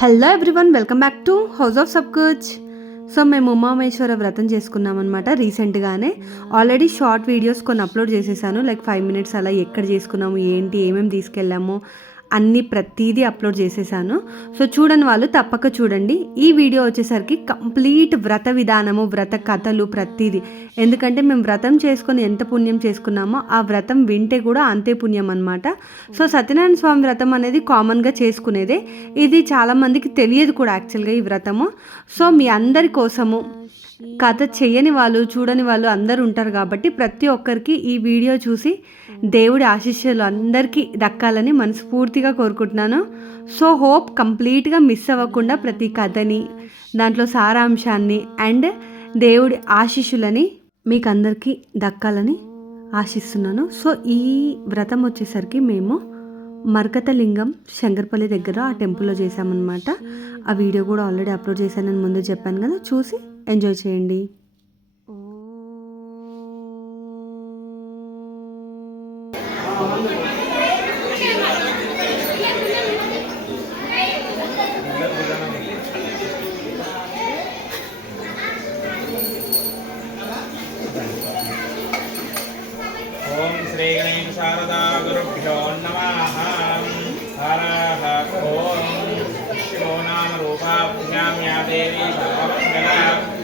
Hello everyone, welcome back to house of Sab Kuch. So మేము ఉమామహేశ్వర వ్రతం చేసుకున్నాం అనమాట రీసెంట్గానే. ఆల్రెడీ షార్ట్ వీడియోస్ కొన్ని అప్లోడ్ చేసేసాను, లైక్ 5 మినిట్స్ అలా ఎక్కడ చేసుకున్నాము, ఏంటి, ఏమేమి తీసుకెళ్ళాము అన్నీ ప్రతిదీ అప్లోడ్ చేసేసాను. సో చూడని వాళ్ళు తప్పక చూడండి. ఈ వీడియో వచ్చేసరికి కంప్లీట్ వ్రత విధానము, వ్రత కథలు ప్రతిదీ. ఎందుకంటే మేము వ్రతం చేసుకొని ఎంత పుణ్యం చేసుకున్నామో ఆ వ్రతం వింటే కూడా అంతే పుణ్యం అనమాట. సో సత్యనారాయణ స్వామి వ్రతం అనేది కామన్గా చేసుకునేదే. ఇది చాలామందికి తెలియదు కూడా యాక్చువల్గా ఈ వ్రతము. సో మీ అందరి కోసము కథ చేయని వాళ్ళు, చూడని వాళ్ళు అందరూ ఉంటారు కాబట్టి ప్రతి ఒక్కరికి ఈ వీడియో చూసి దేవుడి ఆశీస్సులు అందరికీ దక్కాలని మనస్ఫూర్తిగా కోరుకుంటున్నాను. సో హోప్ కంప్లీట్గా మిస్ అవ్వకుండా ప్రతి కథని, దాంట్లో సారాంశాన్ని అండ్ దేవుడి ఆశీస్సులని మీకు అందరికీ దక్కాలని ఆశిస్తున్నాను. సో ఈ వ్రతం వచ్చేసరికి మేము మర్కతలింగం శంకర్పల్లి దగ్గర ఆ టెంపుల్లో చేశామన్నమాట. ఆ వీడియో కూడా ఆల్రెడీ అప్లోడ్ చేశానని ముందు చెప్పాను కదా, చూసి ఎంజాయ్ చేయండి. ఓం శ్రీ గణేశ శారదా గురుభ్యో నమః. హరః ఓం శివో నామ రూపాభ్యాం యా దేవీ సర్వమంగళ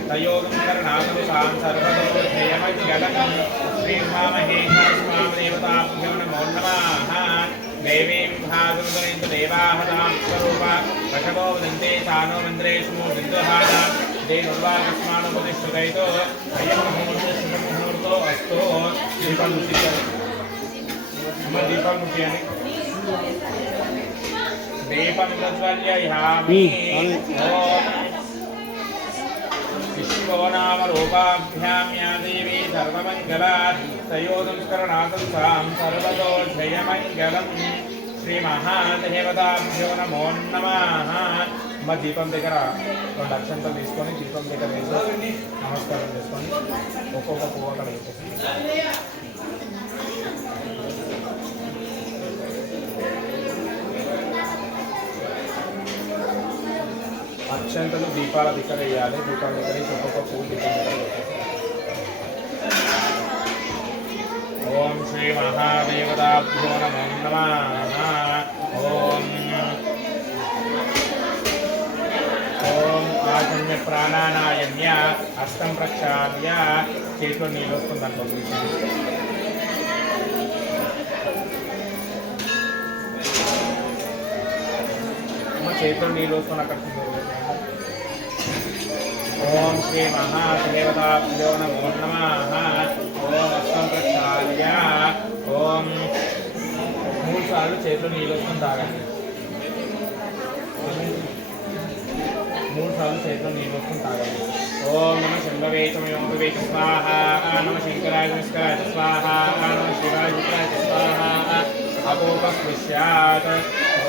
తయోగం కరుణాకం సాం సర్వదో జయమంగళం. శ్రీ ఉమామహేశ్వర స్వామి దేవతాభ్యో నమో నమః. దేవీం భాగవతరేంద్ర దేవాహతాం స్వరూప వశవో వదంతే తానో మంత్రేషు బిందుహార దేవాకస్మానుపతిష్ఠుతైతో అయం ముహూర్తో అస్తో. దీపముక్తి దీపముక్తి అని దీపం ప్రజ్వల్యామి. ఓం విష్ణో నామ రూపాభ్యాం యా దేవీ సర్వమంగళా తయో సంస్కరణాతం సాం సర్వదో జయమంగళం. శ్రీ మహాదేవతాభ్యో నమో నమః. మా దీపం దగ్గర 2 అక్షంతలు తీసుకొని దీపం దగ్గర వేసి నమస్కారం చేసుకొని ఒక్కొక్క పువ్వు అక్కడ వేసేసి అక్షంతలు దీపాల దగ్గర వేయాలి. దీపాల దగ్గర వేసి ఒక్కొక్క పువ్వు దీపం దగ్గర వేసేసి ఓం శ్రీ మహాదేవతాభ్యో నమో నమః. ఓం ఓం ఆచమ్య ప్రాణానాయమ్య హస్తం ప్రక్షాళ్య. చేతిలో నీళ్ళు వస్తుంది దాంట్లో చేతిలో నీళ్ళు వస్తుంది అక్కడ. ఓం శ్రీ మహాదేవతాభ్యో నమో నమః. ఓం హస్తం ప్రక్షాళ్య. ఓం 3 సార్లు చేతిలో నీళ్ళు వస్తుంది తాగండి. 3 సార్లు చేతిలో నీళ్ళు వస్తుంది తాగండి. ఓం నమ శంభవే చమయోగవే స్వాహ. నమ శంకరాయ నమస్కారాయ స్వాహ. నమ శివాయ స్వాహ. అపోపస్పృశ్యాత్.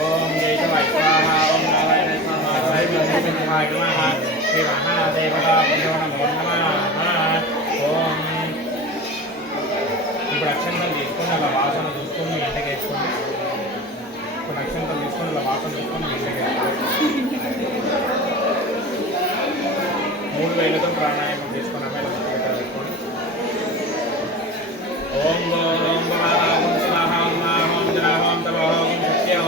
ఓం జైతవాయ స్వాహ. ఓం నారాయణ స్వాహాయ నమః. శ్రీ మహాదేవతాభ్యో నమో నమః. ఓం ఇప్పుడు అక్షంతలు తీసుకొని అలా వాసన చూసుకొని ఎండకి వేసుకోండి. ఇప్పుడు అక్షంతలు తీసుకొని అలా వాసన చూసుకొని ఎండకి వేసుకోండి. 3 వేలతో ప్రాణాయామం చేసుకుని అమ్మాయి పెట్టుకోండి. ఓం ఓం ఓం స్వాహ. ఓం జనాహం తమోం సత్యం.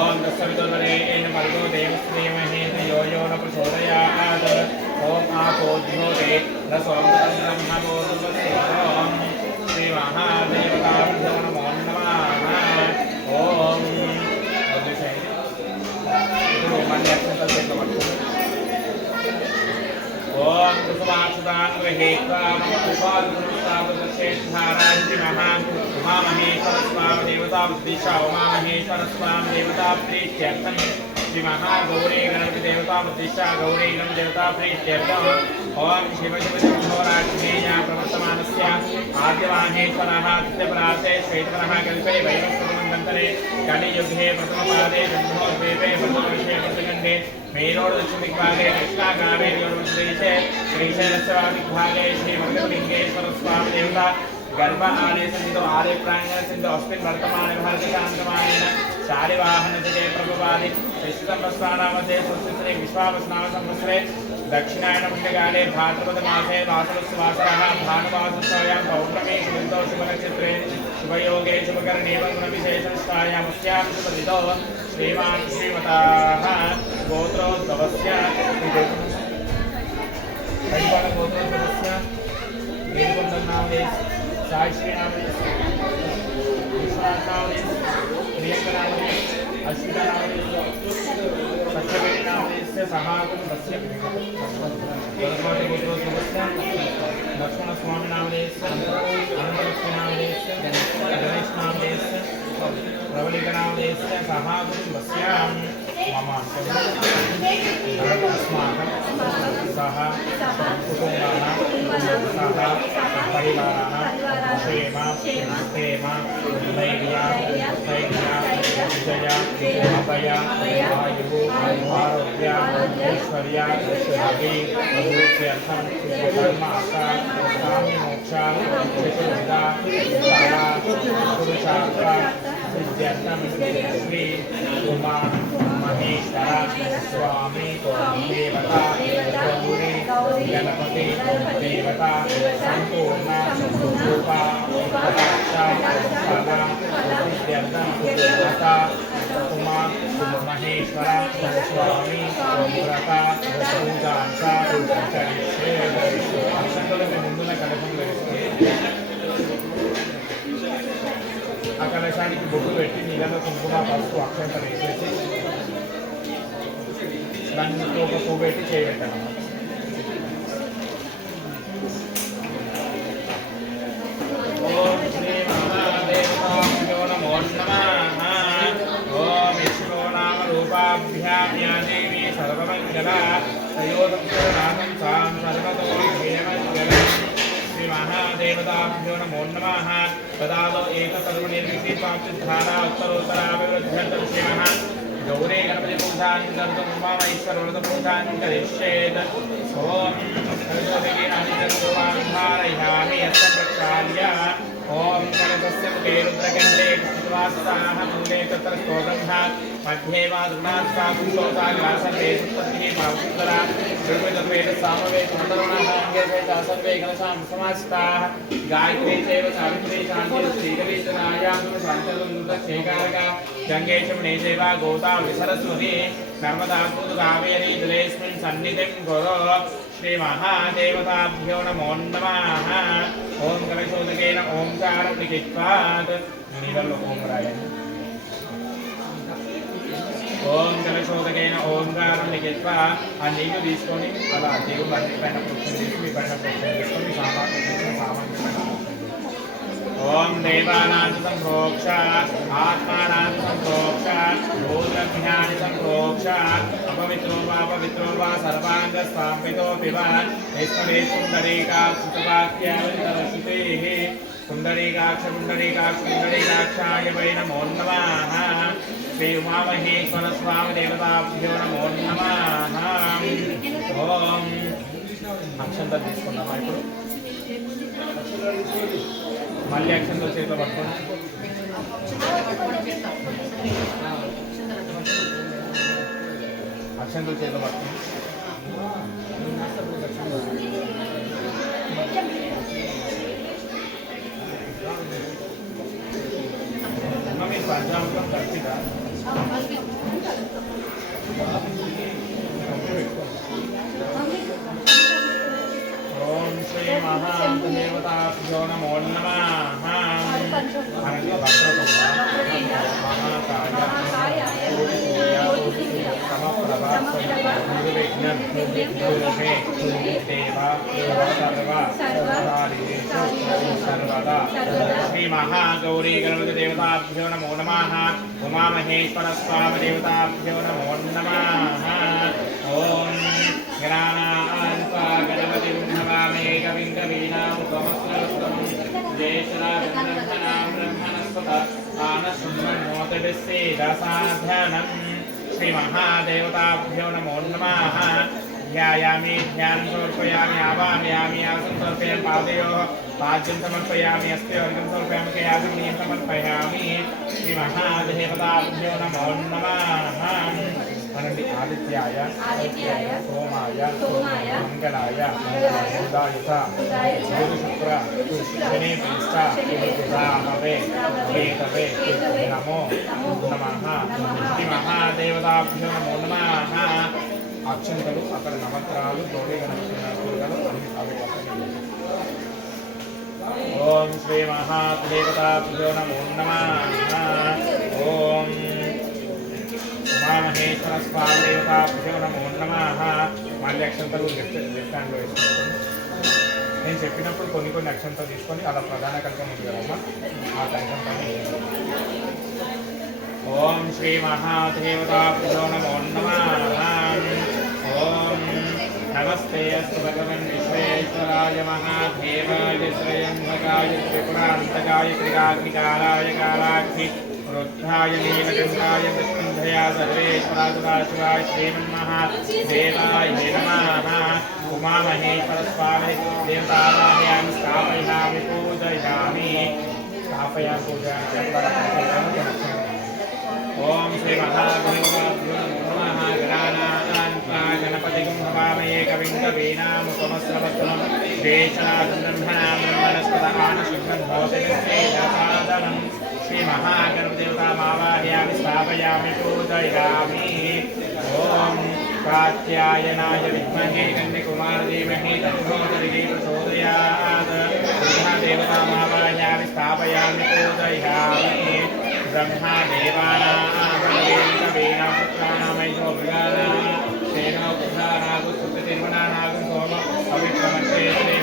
ఓం దస్సవితోదరే ఏన మర్గో దేవశ్రీమహే యో యో న ప్రచోదయాత్. ఓం ఆపోజ్యోతే న సోమతం బ్రహ్మబోధువతే. ఓం శ్రీ మహాదేవతాభ్యో నమో నమః. ఓం వదిలేసేయండి. ఇప్పుడు మళ్ళీ అక్షంతలు చేతిలో పట్టుకోండి. ఓం కుసుమాక్షతాన్ గృహీత్వా మమ ఉపాధిష్టాపదక్షేత్ధారాయ శ్రీ ఉమామహేశ్వర స్వామి దేవతాబుద్ధిషా ఉమామహేశ్వర స్వామి దేవతా ప్రీత్యర్థం శ్రీ మహాగౌరీ గణపతి దేవతాబుద్ధిషా గౌరీ గణ దేవతా ప్రీత్యర్థం. ఓం శివ శివ శంభోరాజ్ఞేయ ప్రవర్తమానస్య ఆద్యమాహేశ్వరः నిత్యపరాసే శ్వేతవరः కల్పే వైవస్వతమంతరే కలియుగే ప్రథమపాదే బ్రహ్మోద్వేపే ప్రథమవిషయ ప్రతిగండే మేరోడు దక్షిణదిగ్భాగే కృష్ణాకావేర్యోర్దేశే శ్రీశైలస్య దిగ్భాగే శ్రీ మంగళలింగేశ్వర స్వామి దేవత गर्भ आले संहितो आले प्रांगण संहितो अस्मिन् वर्तमाने भारतशान्तमानेन शालिवाहनजगे प्रभवादि विश्वसंवत्सराणामध्ये स्वस्तिश्री विश्वावसनाम संवत्सरे दक्षिणायनपुण्यकाले भाद्रपदमासे वासवस्वासरः भानुवासोत्सवायां पौर्णमी शुभन्तो शुभनक्षत्रे शुभयोगे शुभकरणे विशेषनिष्ठायामस्यां शुभदितो श्रीमान् श्रीमताः गोत्रोद्भवस्य गोत्रोद्भवस्य नीलकुण्डनामदेश सायश्रीनामदेश विश्वनाथनामदेश प्रियङ्कनामदेश अश्विनामदेश सत्यवेणीनामदेशस्य सहाकुटुम्बस्य गोत्रोद्भवस्य लक्ष्मणस्वामिनामदेशस्य अनन्तलक्ष्मीनामदेशस्य गणेशनामदेशस्य प्रबलिकनामदेशस्य सहाकुटुम्बस्य मम अस्माकं सह कुटुम्बानां सह परिवाराणां क्षेम क्षेम धैर्य विजय अभय आयुः आरोग्य ऐश्वर्य अभिवृद्ध्यर्थं धर्मार्थ काममोक्ष चतुर्विधा पुरुषार्थ सिद्ध्यर्थं श्री उमा महेश्वर स्वामी देवता गौरी गणपति देवता संपूर्ण रूपा देवता उमा महेश्वर स्वामी व्रता पूजांसा अक्षंतुलకి ముందున కలశం వేస్తే ఆ కలశానికి బొట్టు పెట్టి నీళ్ళలో కుంకుమ పసుపు అక్షంతలు వేసేసి దాన్ని ఒక పువ్వు పెట్టి చేయబెట్టాను. ఓం శ్రీ మహాదేవతాభ్యో నమో నమః. ఓం విష్ణో నామ రూపాభ్యాం యా దేవీ సర్వమంగళా తయోదంశనాథం సాం సర్వతో జయమంగళం. శ్రీ మహాదేవతాభ్యో నమో నమః. తదాదో ఏకసర్వనిర్విశేషాప్తిధారా ఉత్తరోత్తరాభివృద్ధ్యర్థం శ్రీమః गौरे गणपति पूजां कर्तुं उमामहेश्वर व्रत पूजां करिष्येत्. ओम धारयामि हस्तं प्रक्षाल्य. ओम कलशस्य मुखे रुद्रकण्ठे कृत्वास्ताः मूले तत्र स्तोत्रं मध्ये वा दृढास्ताकुशोताग्रासन्ते सुत्पत्तिः भावसुन्दरा ऋग्वेदवेद सामवेद मन्दरुणः अङ्गे सहिता सर्वे कलशां समास्ताः. गायत्री चैव सावित्री शान्ति श्रीगणेशनायां शान्तरुद्रक्षेकारका गंगे चमने चैवा गोता सरस्वती नर्मदा कावेरी जलेस्मिन् सन्निधिं कुरु. श्री महादेवताभ्यो नमो नमः. ओम कलशोदकेन ओंकारं लिखित्वात् नीललो ओम रायण. ओम कलशोदकेन ओंकारं लिखित्वा ఆ నీళ్లు తీసుకొని అలా దేవుడు అన్ని పైన ప్రోక్షణ చేసి మీ పైన ప్రోక్షణ చేసుకొని సామాన్యమైన ओम देवानां संप्रोक्ष आत्मानां संप्रोक्ष भूतज्ञान संप्रोक्ष अपवित्रो वा सर्वांगस्ताम्पितो पिबा ऐश्वर्ये पुण्डरीका सुतवाक्यावलितरश्रुतेः पुण्डरीकाक्षाय वै नमो नमः. श्री उमामहेश्वर स्वामी देवताभ्यो नमो नमः. ओम अक्षंतలు తీసుకున్నామా ఇప్పుడు మళ్ళీ అక్షంతలు చేతిలో పట్టుకోండి. అక్షంతలు చేతిలో పట్టుకోండి. మీ పంచాంగం ఖచ్చితంగా ओम श्री महादेवताभ्यो नमो नमः. श्री महागौरी गणपति देवताभ्यो नमो नमः. उमा महेश्वर स्वामी देवताभ्यो नमो नमः. ओम गणपति कविं श्री महादेवताभ्यो नमो नमः. ध्यायामि ध्यानं समर्पयामि आवाहयामि आसनं समर्पयामि पादयोः पाद्यं समर्पयामि अस्ते अर्घ्यं समर्पयामि कयासनीयं समर्पयामि श्रीमहादेवताभ्यो नमो नमः अनंति आदित्याय सोमाय मंगलाय उदायुता गुरुशुक्र शनि प्रेष्ठा हवे केतवे नमो नमः श्रीमहादेवताभ्यो नमो नमः అక్షంతలు అక్కడ నవగ్రహాలు గౌరీ గణపతులు అన్ని అవి ఓం శ్రీ మహాదేవతాభ్యో నమో నమః ఓం ఉమామహేశ్వర స్వామి దేవతాభ్యో నమో నమః మళ్ళీ అక్షంతలు లెఫ్ట్ హ్యాండ్లో వేసుకోండి. నేను చెప్పినప్పుడు కొన్ని అక్షంతలు తీసుకొని అలా ప్రధాన కల్పం ఉంది కదమ్మా ఆ కల్పం పైన ఓం శ్రీ మహాదేవతాభ్యో నమో నమః ఓం నమస్తే అస్తు భగవన్ విశ్వేశ్వరాయ మహాదేవాయ శ్రేయంభకాయ త్రిపురాంతకాయ త్రికాగ్నికాలాయ కాలాగ్ని వృద్ధాయ నీలకంఠాయ మృత్యుంజయ సర్వేశ్వరాయ శ్రీమన్మహాదేవాయ నమః ఉమామహేశ్వర స్వామి దేవతావాహయామి స్థాపయామి పూజయామి ఓం శ్రీ మహాదేవాభ్యో నమః గణానాన్వా గణపతిం భవామహే కవిం కవీనాముపమస్రవస్తమం దేశాదం బ్రహ్మణాం బ్రహ్మణస్పదాన శుభ్రం భవతి సాధనం శ్రీ మహాగణపతిదేవతామావాహయామి స్థాపయామి పూజయామి ఓం కాత్యాయనాయ విద్మహే కన్యకుమారధీమహి తన్నో ధీమహి ప్రచోదయాత్ దేవతామావాహయామి స్థాపయామి పూజయామి ब्रह्मा देवानां पुत्राणामैषो मृगानां सेनो पुत्रानागु सुतिर्वणानागु सोम पवित्रमन्त्रे श्री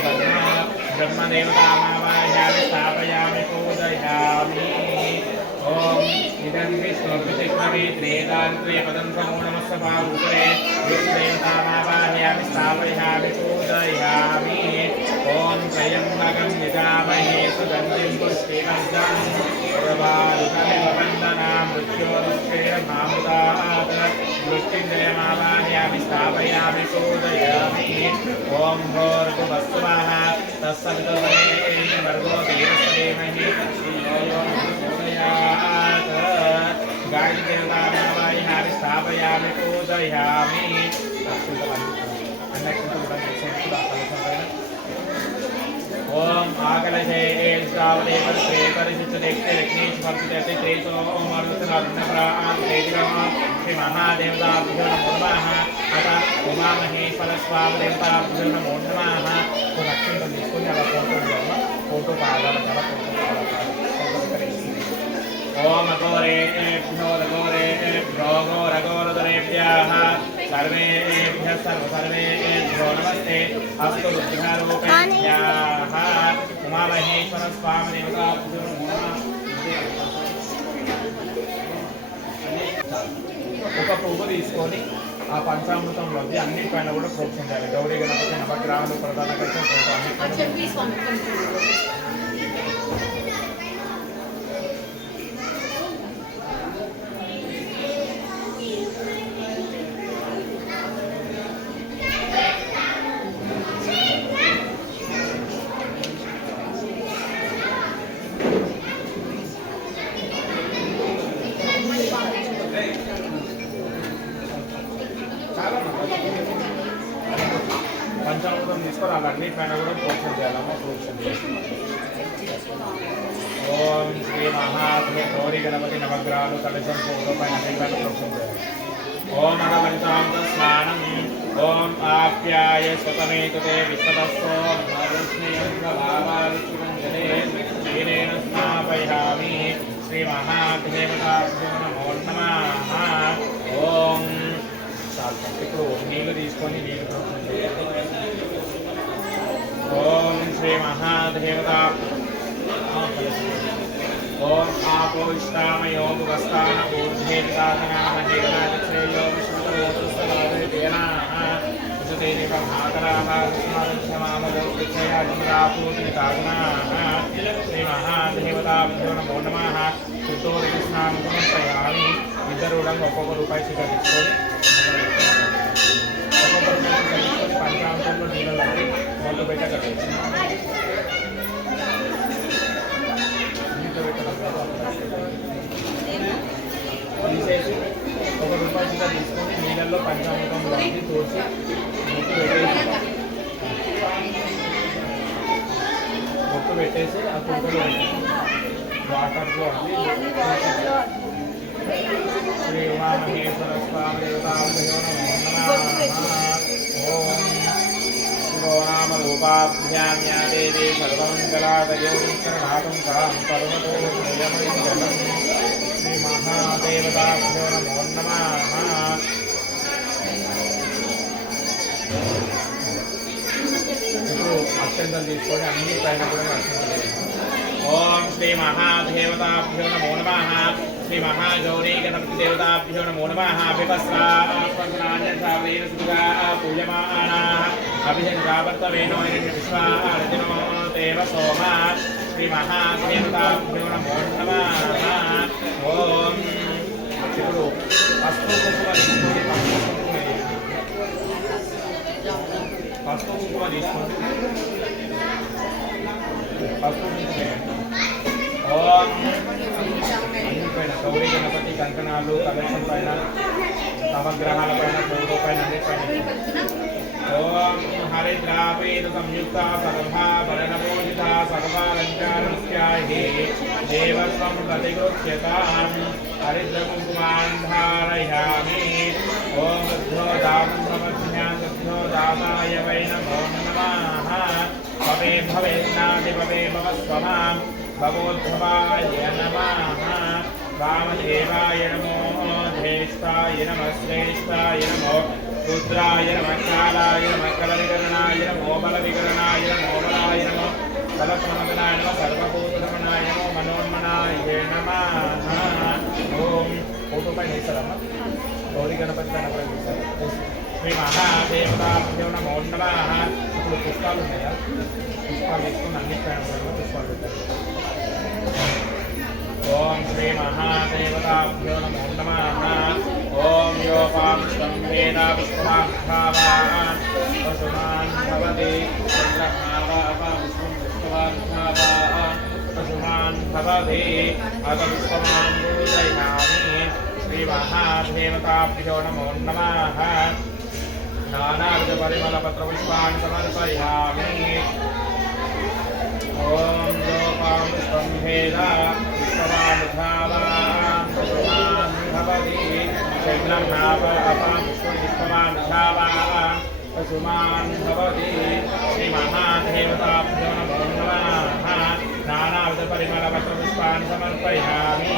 ब्रह्मदेवतामावाहयामि स्थापयामि पूजयामि ओम इदं विष्णुर्विचिक्रमे त्रेदान्त्रे पदं समो नमस्य भावुपरे विष्णुदेवतामावाहयामि स्थापयामि पूजयामि ओम त्र्यम्बकं यजामहे सुगन्धिं पुष्टिवर्धनं प्रभारुकमिवन्दनां मृत्योरुक्षेरमामुदात् मृत्युञ्जयमावाहयामि स्थापयामि पूजयामि ओम भोर्भुवस्सुवः तत्सवितुर्वरेण्यं देवस्य धीमहि धियो यो नः प्रचोदयात् गायत्रीदेवतामावाहयामि स्थापयामि पूजयामि ओम आकलशे श्रावणे वर्षे परिशुद्धेक्षे लक्ष्मीश्वर्तिते त्रेसो मरुतनारुणप्रान्तेजो श्री महादेवताभ्यो नमो नमः अथ उमामहेश्वरस्वामिदेवताभ्यो नमो नमः तो लक्ष्मीతో తీసుకొని అలా ఫోటో పాదాల కల ओम अघोरेभ्यो घोरघोरधरेभ्यः सर्वेभ्यः सर्वेभ्यो नमस्ते अस्तु रुद्ररूपेभ्यः उमामहेश्वर स्वामी देवताभ्यो नमो नमः ఒక పువ్వు తీసుకొని ఆ పంచామృతంలోకి అన్నిటిపైన కూడా ప్రోక్షించాలి. గౌరీ గణపతి నవగ్రహాలు ప్రధాన కల్పం పంచామృతం తీసుకొని అవన్నిటిపైన కూడా ప్రోక్షణ చేయాలమ్మా. ప్రోక్షణ ఓం శ్రీ మహాదేవ గౌరీ గణపతి నవగ్రహాలు కలశం ఫోటో పైన అన్నిటిపైన ప్రోక్షణ చేయాలి. ఓం అగవంతాంత స్నానం ఓం ఆప్యాయ స్వతమేతుతే విశ్వతస్థో భావాలుజలే క్షీరేణ స్నాపయామి శ్రీ మహాదేవతాభ్యో నమో నమః. ఓం ఇప్పుడు నీళ్లు తీసుకొని నీళ్లు ప్రోక్షణ చేయాలి. ओम श्री महादेवता ओम आपोष्टामयो भुवस्तान ऊर्ध्वेतातनामहेनादिश्रेयो विष्णुतोस्तुस्तवादेना उचतेनि प्रभाकराः स्मरन्त्यमामलोकितयाजमरापूतिताग्नाः श्री महादेवताभ्यो नमो नमः. शुद्धोदकस्नानं समर्पयामि. ఇద్దరు కూడా ఒక్కొక్క రూపాయి స్వీకరించుకొని అన్ని తోసి బొట్టు పెట్టేసి ఆ కుంకుమలో వాటర్లో అన్ని శ్రీ ఉమామహేశ్వర స్వామి దేవతాభ్యో నమో నమః. ఓం శివోనామరూపాభ్యాం యా దేవీ సర్వమంగళాదయో శరణాగం కాం పర్వతో జయమంగళం. శ్రీ మహాదేవతాభ్యో నమో నమః. ఇప్పుడు అత్యంతం తీసుకొని అన్ని పైన కూడా అత్యంతం. ఓం శ్రీ మహాదేవతాభ్యో నమో నమః. శ్రీ మహాగౌరీ గణపతి దేవతాభ్యో నమో నమః. విపస్రాపస్నాన్యసావేన సుగా పూజమానాః అభిషంగావర్తవేనో విశ్వారతినో దేవ సోమ. శ్రీ మహాదేవతాభ్యో నమో నమః. ఓం ఇప్పుడు పసుపు కుంకుమ తీసుకొని పసుపు కుంకుమ తీసుకోండి. పసుపు కుంకుమ ఓం అన్నిపైన గౌరీ గణపతి కంకణాలు కలశం పైన నవగ్రహాల పైన చౌక పైన అన్నిపైన ఓం హరిద్రావేద సంయుక్త సర్వాభరణపూజిత సర్వాలంకారస్యాహి దేవత్వం ప్రతిగృహ్యతాం హరిద్రకుంకుమాన్ ధారయామి. ఓం వృద్ధోదామధ్యాం వృద్ధోదామాయ వై నమో నమః. భవే భవేన్నాది భవే భవస్వమాం భవోద్భవాయ నమః. వామదేవాయ నమో ధేష్టాయ నమః శ్రేష్టాయ నమో రుద్రాయ నమః కాలాయ నమః కలవికరణాయ నమో బలవికరణాయ నమో బలాయ నమో బలప్రమదనాయ నమః సర్వభూతరమణాయ నమో మనోన్మనాయ నమః. ఓం ఫోటో పైన వేస్తారమ్మా గౌరీ గణపతి పైన కూడా వేస్తారు. శ్రీ మహాదేవతాభ్యో నమో నమః. ఇప్పుడు పుష్పాలు ఉన్నాయా? పుష్పాలు వేసుకుని అన్ని పైన కూడా పుష్పాలు పెట్టారు. ఓం శ్రీ మహాదేవతాభ్యో నమో నమః. ఓం యోపాం వేద పుష్పమాన్ పశుమాన్ భవతి పశుమాన్ భవతి అత పుష్పమాన్ పూజయామి. శ్రీ మహాదేవతాభ్యో నమో నమః. నానావిధ పరిమళ పత్ర పుష్పాన్ని సమర్పయామి. ఓం యోపాం వేద పుష్పమాన్ భవతి పశుమాన్ భవతి. శ్రీ మహాదేవతాభ్యో నమో నమః. నానావిధ పరిమళ పత్ర పుష్పాన్ని సమర్పయామి.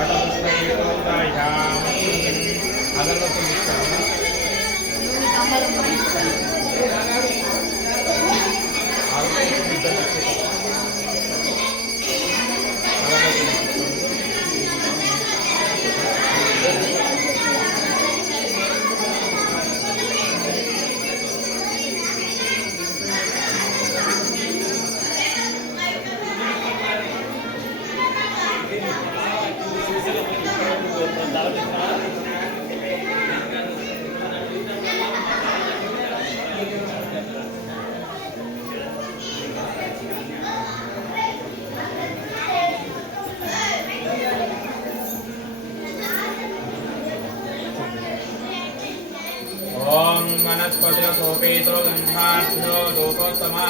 అత పుష్పయామి. అగరబత్తులు తీసుకోండి. ఓం వనస్పతిరసోపేతో గంధాఢ్యో ధూపోత్తమా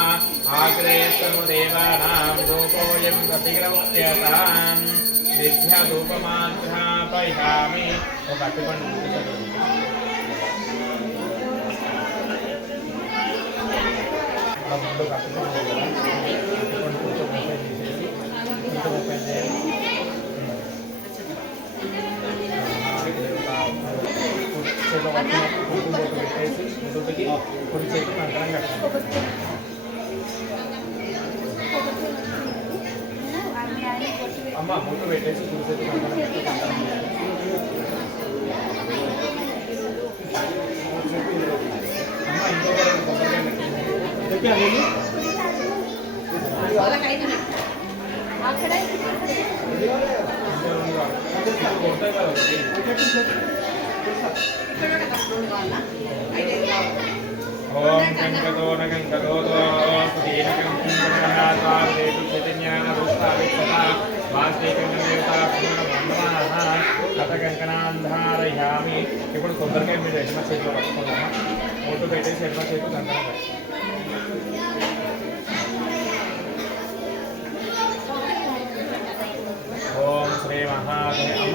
ఆగ్రే సర్వదేవానాం ధూపోయం ప్రతిగృహ్యతాం. విద్యాధూపమాఘ్రాపయామి. ఒక అట్టుపండు ముందు అట్టుపండు అట్టుపండు కొంచెం ఓపెన్ చేసేసి కొంచెం ఓపెన్ చేయాలి. కుంకుమ పెట్టేసి ముదుటికి కుడి చేతి కంకణం కట్టాలి. అమ్మ ముట్టు పెట్టేసి కుడి చేతి కంకణం పెట్టి కంకణం చేయాలి. అమ్మ ఇంకొక రెండు కొబ్బరికాయ పెట్టింది చెప్పి అది ఉంటాయి కదా ఓం కంకతో నకంకతో స్వీన కంకణాత్వాదేతు చైతన్యాన భూస్థావిక్షత వాస్తే కంకణదేవతాభ్యో నమో నమః. కథకంకణాంధారయామి. ఇప్పుడు కొబ్బరికాయ మీద ఎడమ చేతిలో పట్టుకుందామా, ఒట్టు పెట్టేసి ఎడమ చేతిలో కంకణం పెట్టి. ఓం శ్రీ మహాదేవ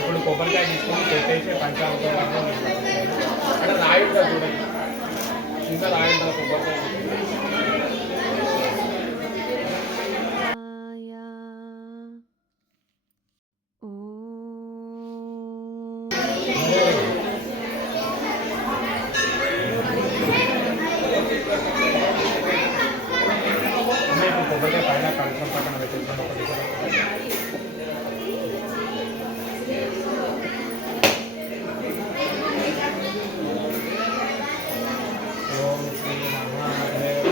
ఇప్పుడు కొబ్బరికాయ తీసుకొని పెట్టేసి పంచామృతం అంటే రాయుడుగా చూడండి, ఇంకా రాయుడుగా కొబ్బరికాయ కొబ్బరికాయ పైన కలుషం పక్కన పెట్టేసుకోండి. ఓం శ్రీ మహాదేవ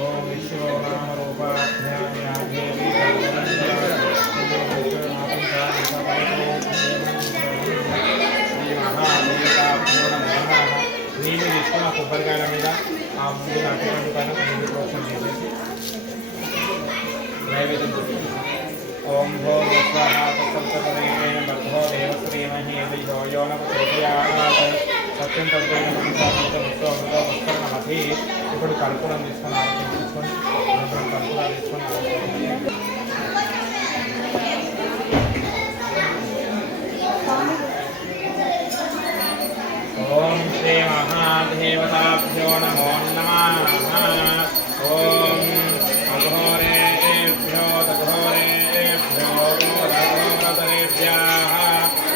ఓం విశ్వనామరూపాధ్యాయాదేవి నీళ్ళు తీసుకుని ఆ కొబ్బరికాయల మీద ఆ ముందు నట్టుకండు పైన ముందు ప్రోక్షణ చేసేసి నైవేద్యం చేస్తుంది. ఓం భో విశ్వనాథేన బద్ధో దేవశ్రీమహి యోనపతి సత్యం తద్వైన వస్త్రమతి. ఇప్పుడు కర్పూరం తీసుకొని ఆలోచించుకొని కర్పూరాలు తీసుకొని ఓం శ్రీ మహాదేవతాభ్యో నమో నమః. ఓం అఘోరేభ్యో తఘోరేభ్యో ఘోరఘోరతరేభ్యః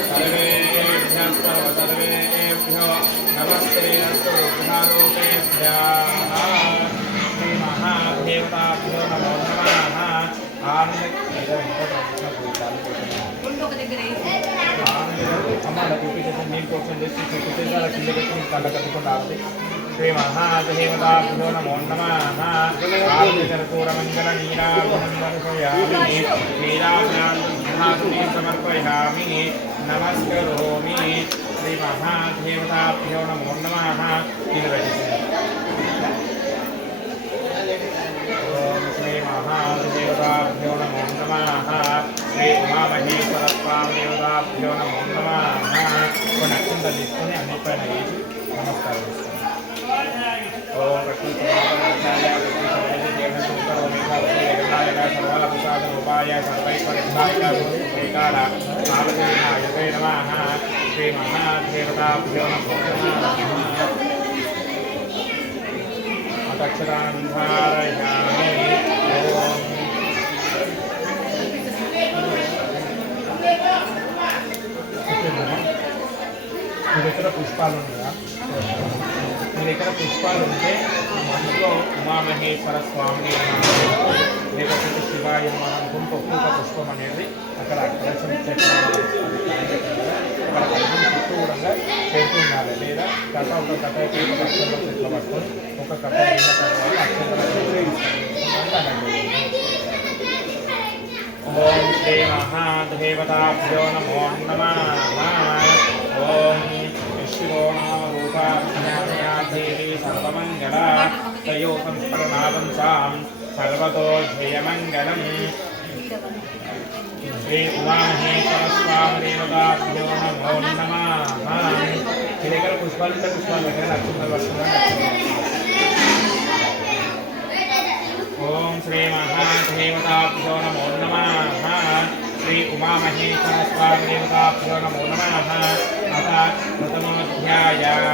సర్వేభ్యః సర్వేభ్యో నమస్తే అస్తు రుద్రారూపేభ్యః. శ్రీ మహాదేవతాభ్యో నమో నమః. నీళ్ళు కోసం చేసి చుట్టూ అలా కింద పెట్టి కళ్ళ కట్టుకుని రావాలి. శ్రీ మహాదేవతాభ్యో నమో నమః. ఆర్తికర్పూరమంగళ నీరాజనమర్పయామి నీరాజనాన్ని సమర్పయామి నమస్కరోమి. శ్రీ మహాదేవతాభ్యో నమో నమః. ఓం శ్రీ మహాదేవతాభ్యో నమో నమః. శ్రీ ఉమామహేశ్వర స్వామి దేవతాభ్యో నమో నమః. ఒక నక్షత్రం తీసుకొని అన్ని పైన వేసి నమస్కారం చేస్తాను. ఓం సర్వాలభిషాదరూపాయ సర్వైశ్వర్యకార సావధానాయ నమః. శ్రీ మహాదేవతాభ్యో నమో నమః. అక్షరాంధారయామి. ఓం మీ దగ్గర పుష్పాలు ఉన్నాయా? మీ దగ్గర పుష్పాలు ఉంటే మనసులో ఉమామహేశ్వర స్వామిని లేకపోతే శివాయ అనుకుంటూ ఒక్కొక్క పుష్పం అనేది అక్కడ కలశం చెట్టు అక్కడ కలశం చుట్టూ కూడా పెడుతూ ఉండాలి. లేదా కథ ఒక కథ అక్షంలో చెట్లు పట్టుకొని ఒక కథ అయిన తర్వాత అక్షంతల ఓం శ్రీ మహాదేవతాభ్యో నమో నమః. ఓం విశ్వనామరూపాధ్యాదేవి సర్వమంగళ తయో సంస్మరణాదం సాం సర్వతో జయమంగళం. శ్రీ ఉమామహేశ్వర స్వామి దేవతాభ్యో నమో నమః. మీ దగ్గర పుష్పాలు దగ్గర నచ్చుంటారు వస్తున్నారు. ఓం శ్రీ మహాదేవతాభ్యో నమో నమః. శ్రీ ఉమామహేశ్వర స్వామి దేవతాభ్యో నమో నమః. అథ ప్రథమోధ్యాయః.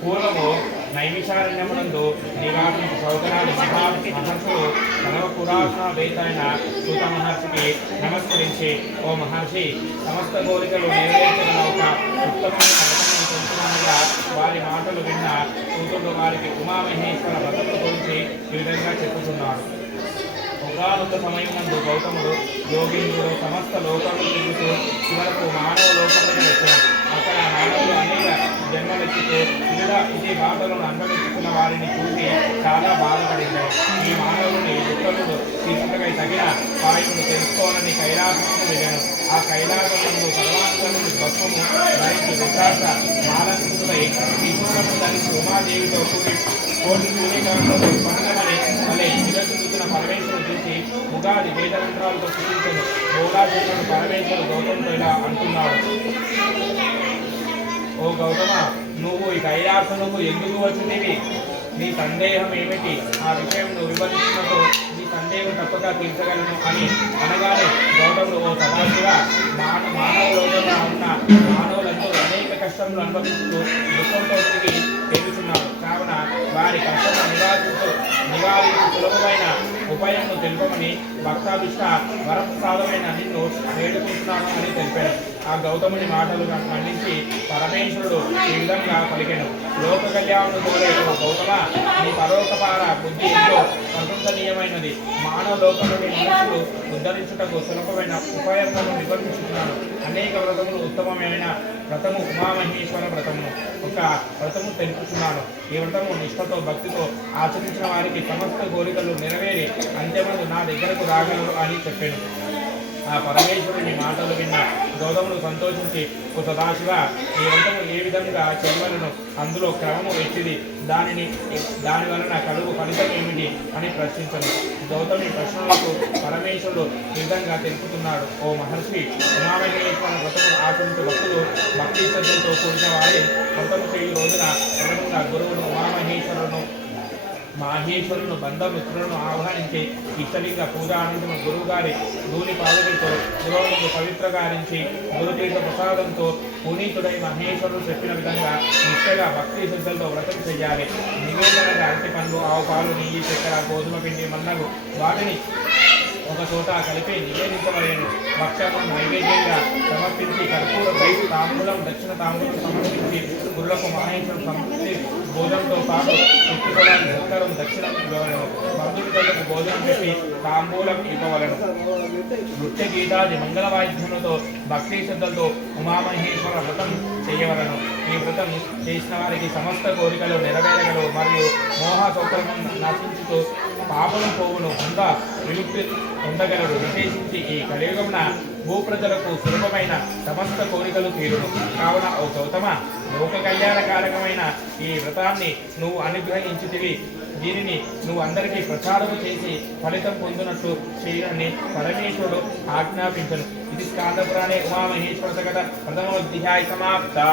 పూర్వము నైమిషారణ్యమునందు నివాసించు సౌకర్యాలు మహర్షులు సర్వపురాణ వేదైన సూత మహర్షికి నమస్కరించి, ఓ మహర్షి, సమస్త కోరికలు నెరవేర్చిన ఒక ఉత్తమమైన వ్రతమును పెంచుకునగా వారి మాటలు విన్న సూతుడు వారికి ఉమామహేశ్వర వ్రతముల గురించి ఈ విధంగా చెప్పుతున్నాడు. ఒకనొక సమయమందు గౌతముడు యోగీంద్రుడు సమస్త లోకములు తిరుగుతూ చివరకు మానవ లోకములకు వచ్చాడు. ఆ అక్కడ మానవులు అనేక జన్మలెత్తుతూ ఇదే బాధలను అనుభవించుకున్న వారిని చూసి చాలా బాధపడింది. ఈ మానవుని దుఃఖములు తీసుకుకై తగిన వాయువును తెలుసుకోవాలని కైలాసమును వెళ్ళాను. ఆ కైలాసమును సర్వాంగముని భస్మము ధరించి వికాస మాలంకృతుడై విష్ణువును ధరించి ఉమాదేవితో కూడి కోటి సూర్యకాంతులతో స్పందమని అనే శిరస్సుతున్న పరమేశ్వరుడు చూసి ఉగాది వేదమంత్రాలతో సూచించను. భోగాచరుడు పరమేశ్వరుడు గౌతముతో ఇలా అంటున్నాడు: ఓ గౌతమ, నువ్వు ఈ కైలాసముకు ఎందుకు వచ్చినవి? నీ సందేహం ఏమిటి? ఆ విషయం నువ్వు వివరించినప్పుడు నీ సందేహం తప్పక తీర్చగలను అని అనగానే గౌతముడు, ఓ సదాశివ, మానవ లోకంలో ఉన్న మానవులందరూ అనేక కష్టములు అనుభవిస్తూ దుఃఖంతో తెలుస్తున్నారు. కావున వారి కష్టము నివారించు సులభమైన ఉపాయంను తెలుపమని భక్తాభిష్ట వరప్రసాదమైన నిన్ను వేడుకుంటున్నాను అని తెలిపాడు. ఆ గౌతముని మాటలు ఖండించి పరమేశ్వరుడు ఈ విధంగా పలికెను: లోక కళ్యాణుడు కోరే గౌతమ, నీ పరోపకార బుద్ధి ఎంతో ప్రశంసనీయమైనది. మానవ లోకంలోని మనుషులు ఉద్ధరించుటకు సులభమైన ఉపాయములను వివరించుతున్నాను. అనేక వ్రతములు ఉత్తమమైన వ్రతము ఉమామహేశ్వర వ్రతము. ఒక వ్రతము తెలుపుతున్నాను. ఈ వ్రతము నిష్ఠతో భక్తితో ఆచరించిన వారికి సమస్త కోరికలు నెరవేరి అంత్యమందు నా దగ్గరకు రాగలరు అని చెప్పాను. ఆ పరమేశ్వరుని మాటలు విన్న గౌతముడు సంతోషించి, ఓ సదాశివ, ఈ వ్రతము ఏ విధంగా చేయవలను? అందులో క్రమము ఎట్టిది? దాని వలన కలుగు ఫలితం ఏమిటి అని ప్రశ్నించను. గౌతమి ప్రశ్నలకు పరమేశ్వరుడు ఈ విధంగా తెలుపుతున్నాడు: ఓ మహర్షి, ఉమామహేశ్వర వ్రతము ఆచరించే భక్తులు భక్తి శ్రద్ధలతో కూడిన వారి వ్రతము చేయు రోజున ప్రథమంగా గురువును మాహేశ్వరులను బంధమిత్రులను ఆహ్వానించి ఇష్టలింగ పూజ అనంతరం గురువుగారి ధూళి పాదులతో గురువులను పవిత్రగారించి గురుతీర్థ ప్రసాదంతో పునీతుడై మహేశ్వరుడు చెప్పిన విధంగా నిష్టగా భక్తి శ్రద్ధలతో వ్రతం చెయ్యాలి. నివేదనగా అరటి పండ్లు, ఆవు పాలు, నెయ్యి, చక్కెర, గోధుమ పిండి, మన్నగు వాటిని ఒక చోట కలిపి నివేదించవలేను. భక్ష్యమును నైవేద్యంగా సమర్పించి కర్పూర తాంబూలం, దక్షిణ తాంబూలం సమర్పించి గురులకు మహేశ్వరుడు సంతృప్తి భోజనంతో పాటు పెట్టుకోవడానికి సత్కారం దక్షిణం ఇవ్వవలను. బంధువులకు భోజనం పెట్టి తాంబూలం ఇవ్వవలను. నృత్య గీతాది మంగళ వాయిద్యములతో భక్తి శ్రద్ధలతో ఉమామహేశ్వర వ్రతం చేయవలను. ఈ వ్రతం చేసిన వారికి సమస్త కోరికలు నెరవేరగలవు మరియు మోహ సౌకర్యం నశించుతూ పాపము పోవును, విముక్తి పొందగలరు. విశేషించి ఈ కలియుగమున భూప్రజలకు సులభమైన సమస్త కోరికలు తీరును. కావున ఓ గౌతమ, లోక కళ్యాణకారకమైన ఈ వ్రతాన్ని నువ్వు అనుగ్రహించుతివి. దీనిని నువ్వు అందరికీ ప్రచారము చేసి ఫలితం పొందినట్లు చేయని పరమేశ్వరుడు ఆజ్ఞాపించను. ఇది స్కాందపురాణే ఉమామహేశ్వర కథ ప్రథమోధ్యాయ సమాప్తా.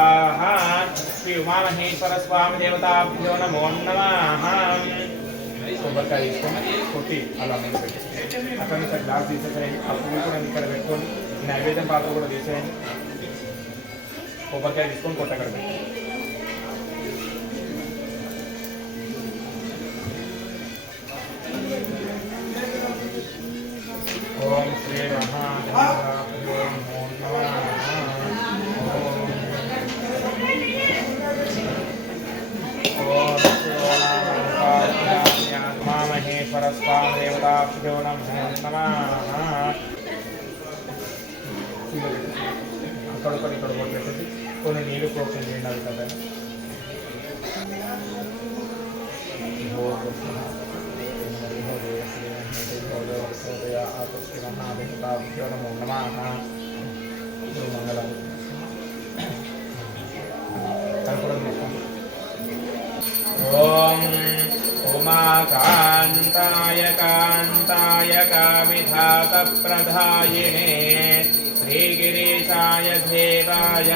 శ్రీ ఉమామహేశ్వర స్వామి దేవతాభ్యో నమో నమః. కొబ్బరికాయ తీసుకొని కొట్టి అలా మీద పెట్టి అక్కడ నుంచి గ్లాస్ తీసేసేయండి. ఆ పువ్వు కూడా ఇక్కడ పెట్టుకొని నైవేద్యం పాత్ర కూడా తీసేయండి. కొబ్బరికాయ తీసుకొని కొట్ట అక్కడ పెట్టి ఓం శ్రీ మహాదేవాభ్యో నమో నమః. మహేశ్వర స్వామి దేవతాభ్యో నమో నమః. అక్కడ ఇక్కడ కొట్టేసి కొన్ని నీళ్ళు ప్రోక్షణ చేయండి. అవి కదా మహాదేవతాభ్యో నమో నమః. మంగళం కర్పూరం తీసుకోండి. ఓం ఉమాకాంతాయ కాంతాయ కావిధాత ప్రధాయినే శ్రీగిరీశాయ దేవాయ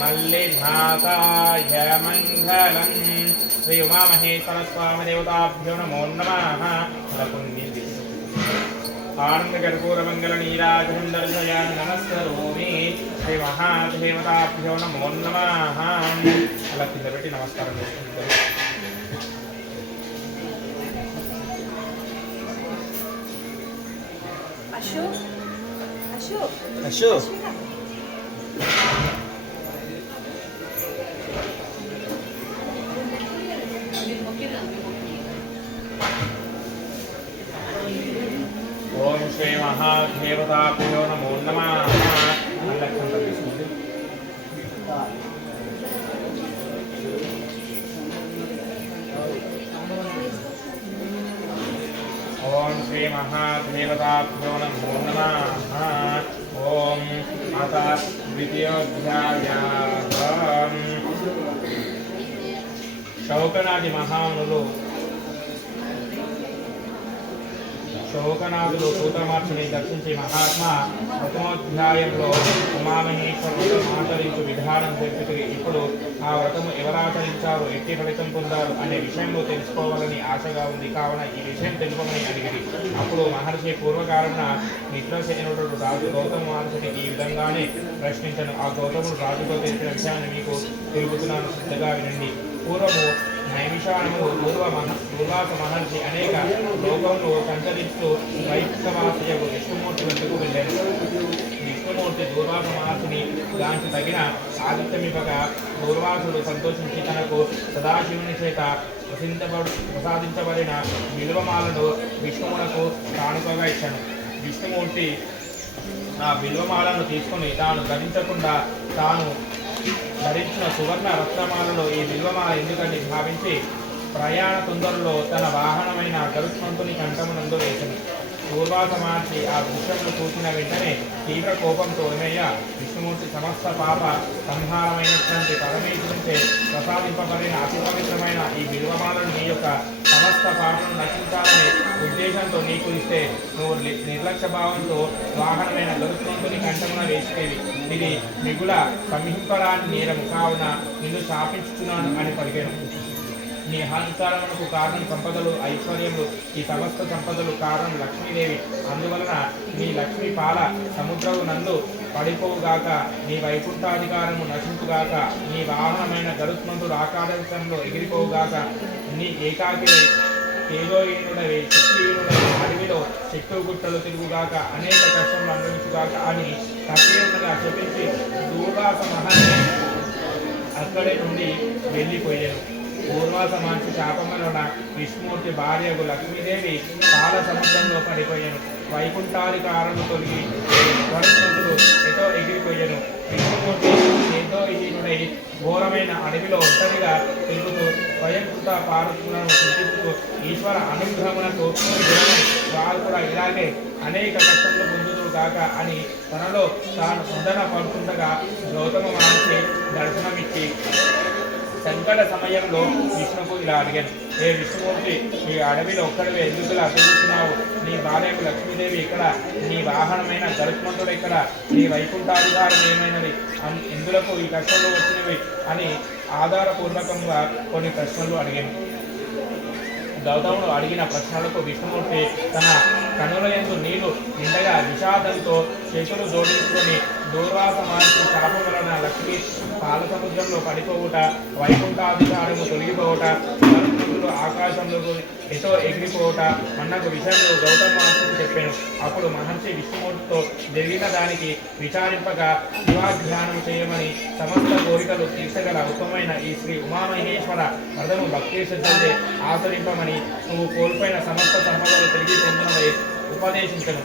మల్లినాథాయ మంగళం. శ్రీ ఉమామహేశ్వర స్వామి దేవతాభ్యో నమో నమః. ఆనంద కర్పూర మంగళ నీరాజనం దర్శయామి నమస్కరోమి. శ్రీ మహాదేవతాభ్యో నమో నమః. అలా కింద పెట్టి నమస్కారం చేసుకుంటారు. అశోక్ ఓం శ్రీ మహాదేవతాభ్యో నమో నమః. లక్ష్మణ తీసుకుంటే ఓం శ్రీ మహాదేవతాభ్యో నమో నమః. ఓం అత ద్వితీయోధ్యాయః. శౌకనాది మహామునులు శోకనాథులు సూత్రమార్చుని దర్శించి మహాత్మా ప్రథమోధ్యాయంలో ఉమామహేశ్వర వ్రతం ఆచరించు విధానం తెలిపి ఇప్పుడు ఆ వ్రతము ఎవరాచరించారు, ఎట్టి ఫలితం పొందారు అనే విషయంలో తెలుసుకోవాలని ఆశగా ఉంది. కావున ఈ విషయం తెలుపమని అడిగింది. అప్పుడు మహర్షి పూర్వకాలమున నిద్రసేనుడు రాజు గౌతమ మహర్షిని ఈ విధంగానే ప్రశ్నించను. ఆ గౌతముడు రాజుతో తెలిసిన విషయాన్ని మీకు తెలుపుతున్నాను, శ్రద్ధగా వినండి. పూర్వము నైమిషారణము దుర్వాస మహర్షి అనేక లోకంలో సంచరిస్తూ వైష్ణవాసయకు విష్ణుమూర్తి వద్దకు వెళ్ళారు. విష్ణుమూర్తి దూర్వాస మహర్షిని దానికి తగిన ఆదిత్యమివ్వగా దూర్వాసుడు సంతోషించి తనకు సదాశివుని చేత ప్రసాదించబడిన బిల్వమాలను విష్ణువునకు కానుకగా ఇచ్చాను. విష్ణుమూర్తి ఆ బిల్వమాలను తీసుకుని తాను ధరించకుండా తాను ధరించిన సువర్ణ రత్నమాలలో ఈ బిల్వమాల ఎందుకని భావించి ప్రయాణ తొందరలో తన వాహనమైన గరుత్మంతుని కంఠమునందు వేసింది. దూర్వాస మహర్షి ఆ దృశ్యమును చూసిన వెంటనే తీవ్ర కోపంతో ఏమయ్య, విష్ణుమూర్తి సమస్త పాప సంహారమైనటువంటి పరమేశ్వరునిచే ప్రసాదింపబడిన అతి పవిత్రమైన ఈ బిల్వమాలను నీ యొక్క సమస్త పాపను నశించాలనే ఉద్దేశంతో నీకు ఇస్తే నువ్వు నిర్లక్ష్య భావంతో వాహనమైన గరుత్మంతుని కంఠమున వేసేవి. ఇది మిగుల సంహింపరాని నేరము, కావున నిన్ను శాపించుతున్నాను అని పలికాను. నీ అహంకారమునకు కారణం సంపదలు, ఐశ్వర్యములు, ఈ సమస్త సంపదలు కారణం లక్ష్మీదేవి. అందువలన నీ లక్ష్మీ పాల సముద్రము నందు పడిపోవుగాక, నీ వైకుంఠాధికారము నశించుగాక, నీ వాహనమైన గరుత్మంతుడు ఆకాశంలో ఎగిరిపోవుగాక, నీ ఏకాకివై తేజోహీనుడవై శక్తిహీనుడై అడవిలో చెట్టు గుట్టలు తిరుగుగాక, అనేక కష్టములు అనుభవించుగాక అని సత్యముగా చెప్పించి దూర్వాస మహర్షి అక్కడి నుండి వెళ్ళిపోయాను. దూర్వాస మహర్షి శాపం వలన విష్ణుమూర్తి భార్యకు లక్ష్మీదేవి పాల సముద్రంలో పడిపోయాను. వైకుంఠాధికారము తొలగి గరుత్మంతుడు ఎటో ఎగిరిపోయాను. విష్ణుమూర్తి తేజోహీనుడై ఘోరమైన అడవిలో ఒంటరిగా తిరుగుతూ స్వయంకృత పార్వతులను చింతిస్తూ ఈశ్వర అనుగ్రహమునకు వారు కూడా ఇలాగే అనేక కష్టములు పొందుతూ కాక అని తనలో తాను పొందన పడుతుండగా గౌతమ మహర్షి దర్శనమిచ్చి సంకట సమయంలో విష్ణుకు ఇలా అడిగాను, ఏ విష్ణుమూర్తి, ఈ అడవిలో ఒక్కడివే ఎందుకులా తిరుగుతున్నావు? నీ భార్యకు లక్ష్మీదేవి ఇక్కడ, నీ వాహనమైన గరుత్మంతుడు ఇక్కడ, నీ వైకుంఠాధికారం ఏమైనది, ఇందులకు ఈ కష్టంలో వచ్చినవి అని ఆధారపూర్వకంగా కొన్ని ప్రశ్నలు అడిగాను. గౌతముడు అడిగిన ప్రశ్నలకు విష్ణుమూర్తి తన కనుల యందు నీళ్లు నిండగా విషాదంతో చేతులు జోడించుకొని దూర్వాస మహర్షి శాపం వలన లక్ష్మీ పాల సముద్రంలో పడిపోవుట, వైకుంఠాధికారము తొలగిపోవుట, గరుత్మంతుడు ఆకాశంలో ఎటో ఎగిరిపోవుట అన్నకు విషయంలో గౌతమ మహర్షికి చెప్పాను. అప్పుడు మహర్షి విష్ణుమూర్తితో జరిగిన దానికి విచారింపగా శివాధ్యానం చేయమని సమస్త కోరికలు తీర్చగల ఉత్తమమైన ఈ శ్రీ ఉమామహేశ్వర వ్రతము భక్తి శ్రద్ధలే ఆచరింపమని నువ్వు కోల్పోయిన సమస్త సంపదలు తిరిగి పొందినవై ఉపదేశించను.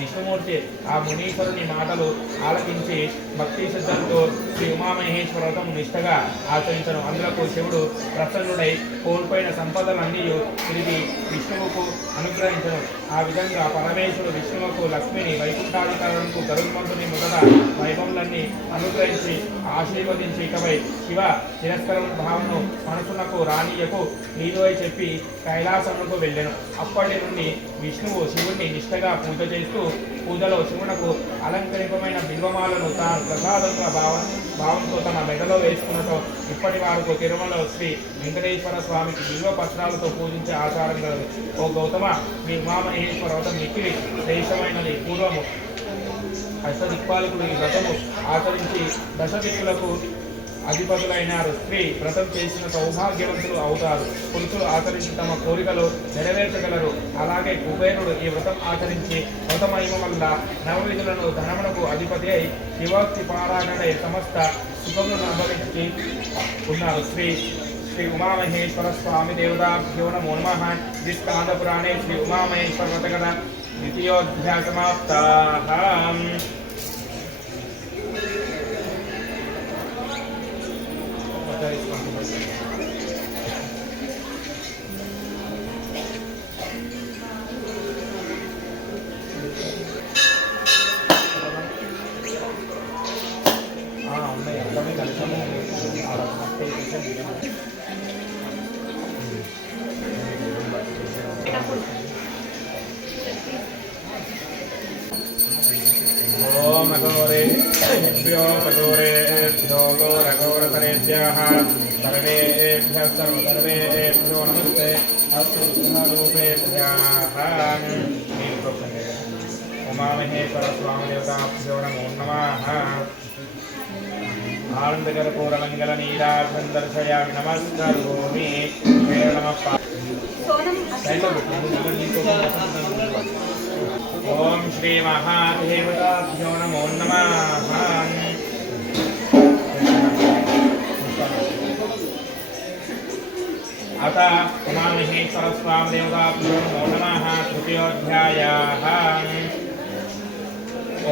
విష్ణుమూర్తి ఆ మునీశ్వరుని మాటలు ఆలకించి భక్తి శ్రద్ధలతో శ్రీ ఉమామహేశ్వర వ్రతము నిష్టగా ఆచరించను. అందులకు శివుడు ప్రసన్నుడై కోల్పోయిన సంపదలన్నీ తిరిగి విష్ణువుకు అనుగ్రహించను. ఆ విధంగా పరమేశ్వరుడు విష్ణువుకు లక్ష్మిని, వైకుంఠాధికారులకు గరుత్మంతుని మొదట వైభవములన్నీ అనుగ్రహించి ఆశీర్వదించి ఇకపై శివ తిరస్కరణ భావను మనసునకు రానియకు నీదోయ చెప్పి కైలాసమునకు వెళ్ళెను. అప్పటి నుండి విష్ణువు శివుణ్ణి నిష్టగా పూజ చేస్తూ పూజలో శివునకు అలంకరింపమైన బిల్వమాలను తాను ప్రసాదంగా భావంతో తన మెడలో వేసుకున్నతో ఇప్పటి వరకు తిరుమల శ్రీ వెంకటేశ్వర స్వామికి బిల్వ పత్రాలతో పూజించే ఆచారం కలదు. ఓ గౌతమ, మీ ఉమామహేశ్వర వ్రతం మిక్కిలి శ్రేష్టమైనది. పూర్వము అష్టదిక్పాలకుడు ఈ వ్రతము ఆచరించి దశదిక్కులకు అధిపతులైనారు. స్త్రీ వ్రతం చేసిన సౌభాగ్యవంతులు అవుతారు. పురుషులు ఆచరించి తమ కోరికలు నెరవేర్చగలరు. అలాగే కుబేరుడు ఈ వ్రతం ఆచరించి వ్రతమహిమ వల్ల నవవిధులను ధనమునకు అధిపతి అయి శివోక్తి పారాయణుడై సమస్త సుఖములను అనుభవించి ఉన్నారు. శ్రీ ఉమామహేశ్వర స్వామి దేవతాభ్యో నమో నమః. ఇది స్కాంద పురాణే శ్రీ ఉమామహేశ్వర వ్రతకథ ద్వితీయోధ్యాయ సమాప్తాః. ओम अघोरेभ्यो कठोरेभ्यो घोरघोरतरेभ्यः सर्वेभ्यः सर्वेभ्यो नमस्ते अस्तु रूपेभ्यः उमामहेश्वरस्वामिदेवताभ्यो नमो नमः आनन्दकरपूरमङ्गलनीराजं दर्शयामि नमस्करोमि नमः ओम श्री महादेवताभ्यो नमो नमः अथ उमामहेश्वरस्वामिदेवताभ्यो नमो नमः तृतीयोऽध्यायः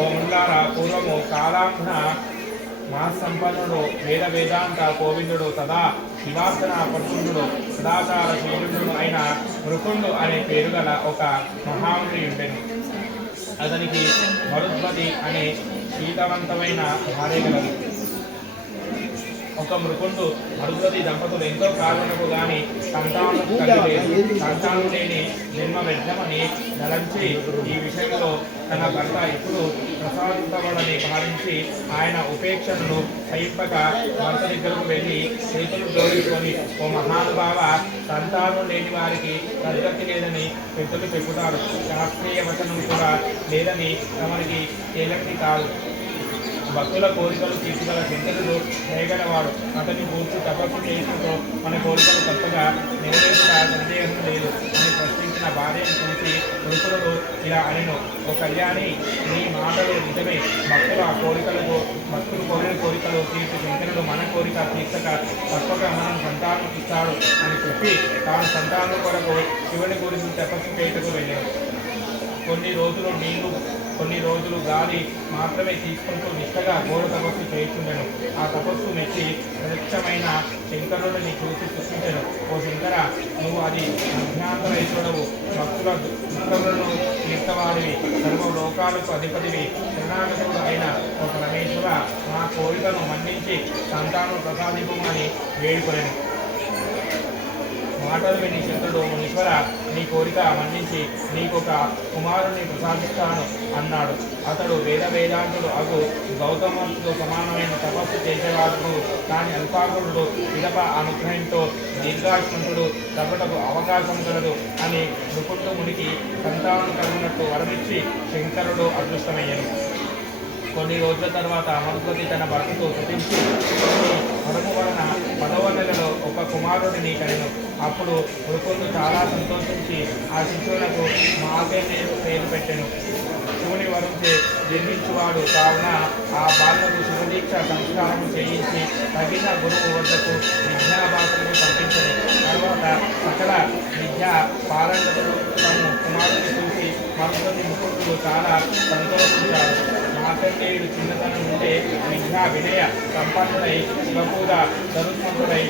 ओम पूर्वमु कालांध्र महासंपन्नुడు వేద వేదాంత కోవిందుడు సదా శివార్చన పరుషుడు సదాచార శీలుడు అయిన మృకుండు అనే పేరు గల ఒక మహాముని ఉండెను. అతనికి మరుద్వతి అనే శీతవంతమైన భార్య గలదు. ఒక మృకుండు మరుద్వతి దంపతులు ఎంతో కారణకు గాని సంతానం లేని జన్మ వ్యర్థమని నలంచి ఈ విషయంలో తన భర్త ఇప్పుడు ప్రసాదించబడని భావించి ఆయన ఉపేక్షను సహింపక భర్త దగ్గరకు వెళ్ళి చేతులు జోడించుకొని, ఓ మహానుభావ, సంతానం లేని వారికి సద్గతి లేదని పెద్దలు చెబుతారు. శాస్త్రీయ వచనం కూడా లేదని తమరికి తేలకి కాదు. భక్తుల కోరికలు తీసుగల చింతలు చేయగలవాడు. అతని పూర్తి తపస్సు చేసుకుంటూ మన కోరికలు కొత్తగా నెరవేర్చుట సందేహం లేదు అని ప్రశ్నించిన భార్యను చూసి మృతుడు ఇలా అనెను, ఓ కళ్యాణి, నీ మాటలు నిజమే. భక్తులు కోరిన కోరికలు తీర్చి శంకరుడు మన కోరిక తీర్చక తప్పక మనం సంతానం ఇస్తాడు అని చెప్పి తాను సంతానం కొరకు శివుని గురించి తపస్సు చేయటకు వెళ్ళాడు. కొన్ని రోజులు గాలి మాత్రమే తీసుకుంటూ నిష్టగా ఘోర తపస్సు చేస్తుండెను. ఆ తపస్సు మెచ్చి ప్రత్యక్షమైన శంకరుడిని చూసి పుష్పించెను. ఓ శంకర, నువ్వు అది అజ్ఞాతరైతుడవు, భక్తుల దుఃఖములను తీర్చవాడివి, సర్వలోకాలకు అధిపతివి, శరణాగతుడు అయిన ఒక పరమేశ్వర, నా కోరికను మన్నించి సంతానం ప్రసాదింపమని వేడుకొనెను. మాటలు విని శంకరుడు, మునీశ్వర, నీ కోరిక మన్నించి నీకొక కుమారుని ప్రసాదిస్తాను అన్నాడు. అతడు వేదాంతుడు అగు గౌతముతో సమానమైన తపస్సు చేసేవాడు కాని అల్పాకుడు పిదప అనుగ్రహంతో దీర్ఘాయుష్మంతుడు తప్పటకు అవకాశం కలదు అని నృపుడు మునికి సంతానం కలిగినట్టు వరమిచ్చి శంకరుడు అదృష్టమయ్యాడు. కొన్ని రోజుల తర్వాత మరుద్వతి తన భర్తతో శపించి మరుము వలన 10వ నెలలో ఒక కుమారుడిని కనెను. అప్పుడు మృకుండు చాలా సంతోషించి ఆ శిశువులకు మార్గేయుడు పేరు పెట్టెను. శివుని వరుంచే జన్మించువాడు కావున ఆ బాలులకు శివదీక్ష సంస్కారం చేయించి తగిన గురువు వద్దకు విద్యాభాసను పంపించను. తర్వాత సకల విద్యా పారంగతుడు తమ కుమారుని చూసి మరుద్వతి ముకుండు చాలా సంతోషించాడు. మార్కండేయుడు చిన్నతనం నుండే విద్యా వినయ సంపన్నుడై శివపూజ సరుస్మంతుడై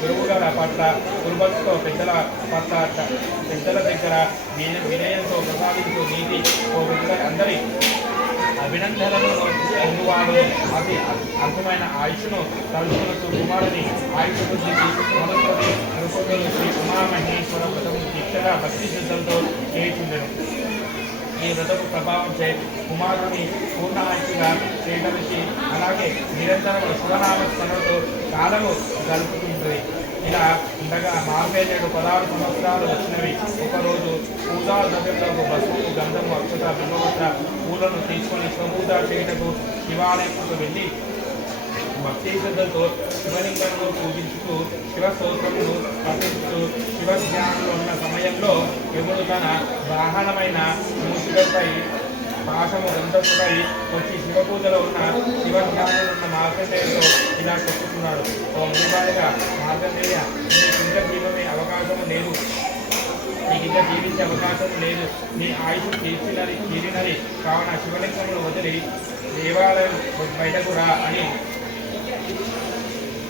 గురువుల పట్ల గురుభక్తితో పెద్దల దగ్గర వినయంతో ప్రసాదించు నీతి ఓ అందరి అభినందనలను పొందువాడు. అతి అర్థమైన ఆయుష్ను తలుచుకున్నట్టు కుమారుని ఆయుష్ బుద్ధికి మనుషుడి నృపతులు శ్రీ ఉమామహేశ్వర వ్రతము దీక్షగా భక్తి శ్రద్ధలతో చేయుచుండెను. ఈ వ్రతపు ప్రభావం చే కుమారుని పూర్ణ ఆయుష్గా స్వీకరించి అలాగే నిరంతరం శివనామస్మరణతో కాలము గడుపుతుంటుంది. ఇలా ఉండగా మార్గేయుడు 16 సంవత్సరాలు వచ్చినవి. ఒకరోజు పూజా ద్రవ్యంలో పసుపు, గంధము, అక్షత, బిల్వపత్ర పూలను తీసుకొని శివపూజ చేయటకు శివాలయంకు వెళ్ళి భక్తి శ్రద్ధతో శివలింగంలో పూజించుతూ శివస్తోత్రములు పఠించుతూ శివధ్యానంలో ఉన్న సమయంలో యముడు తన వాహనమైన మూసికపై పాశము గంధముపై వచ్చి శివపూజలో ఉన్న శివధ్యానంలో ఉన్న మార్కండేయుతో ఇలా చెప్పుకున్నాడు, ఓ మునివారిగా మార్కండేయ, నీకు ఇంకా జీవించే అవకాశం లేదు. నీ ఆయుష్ తీరినది కావున శివలింగమును వదిలి దేవాలయం బయటకు రా అని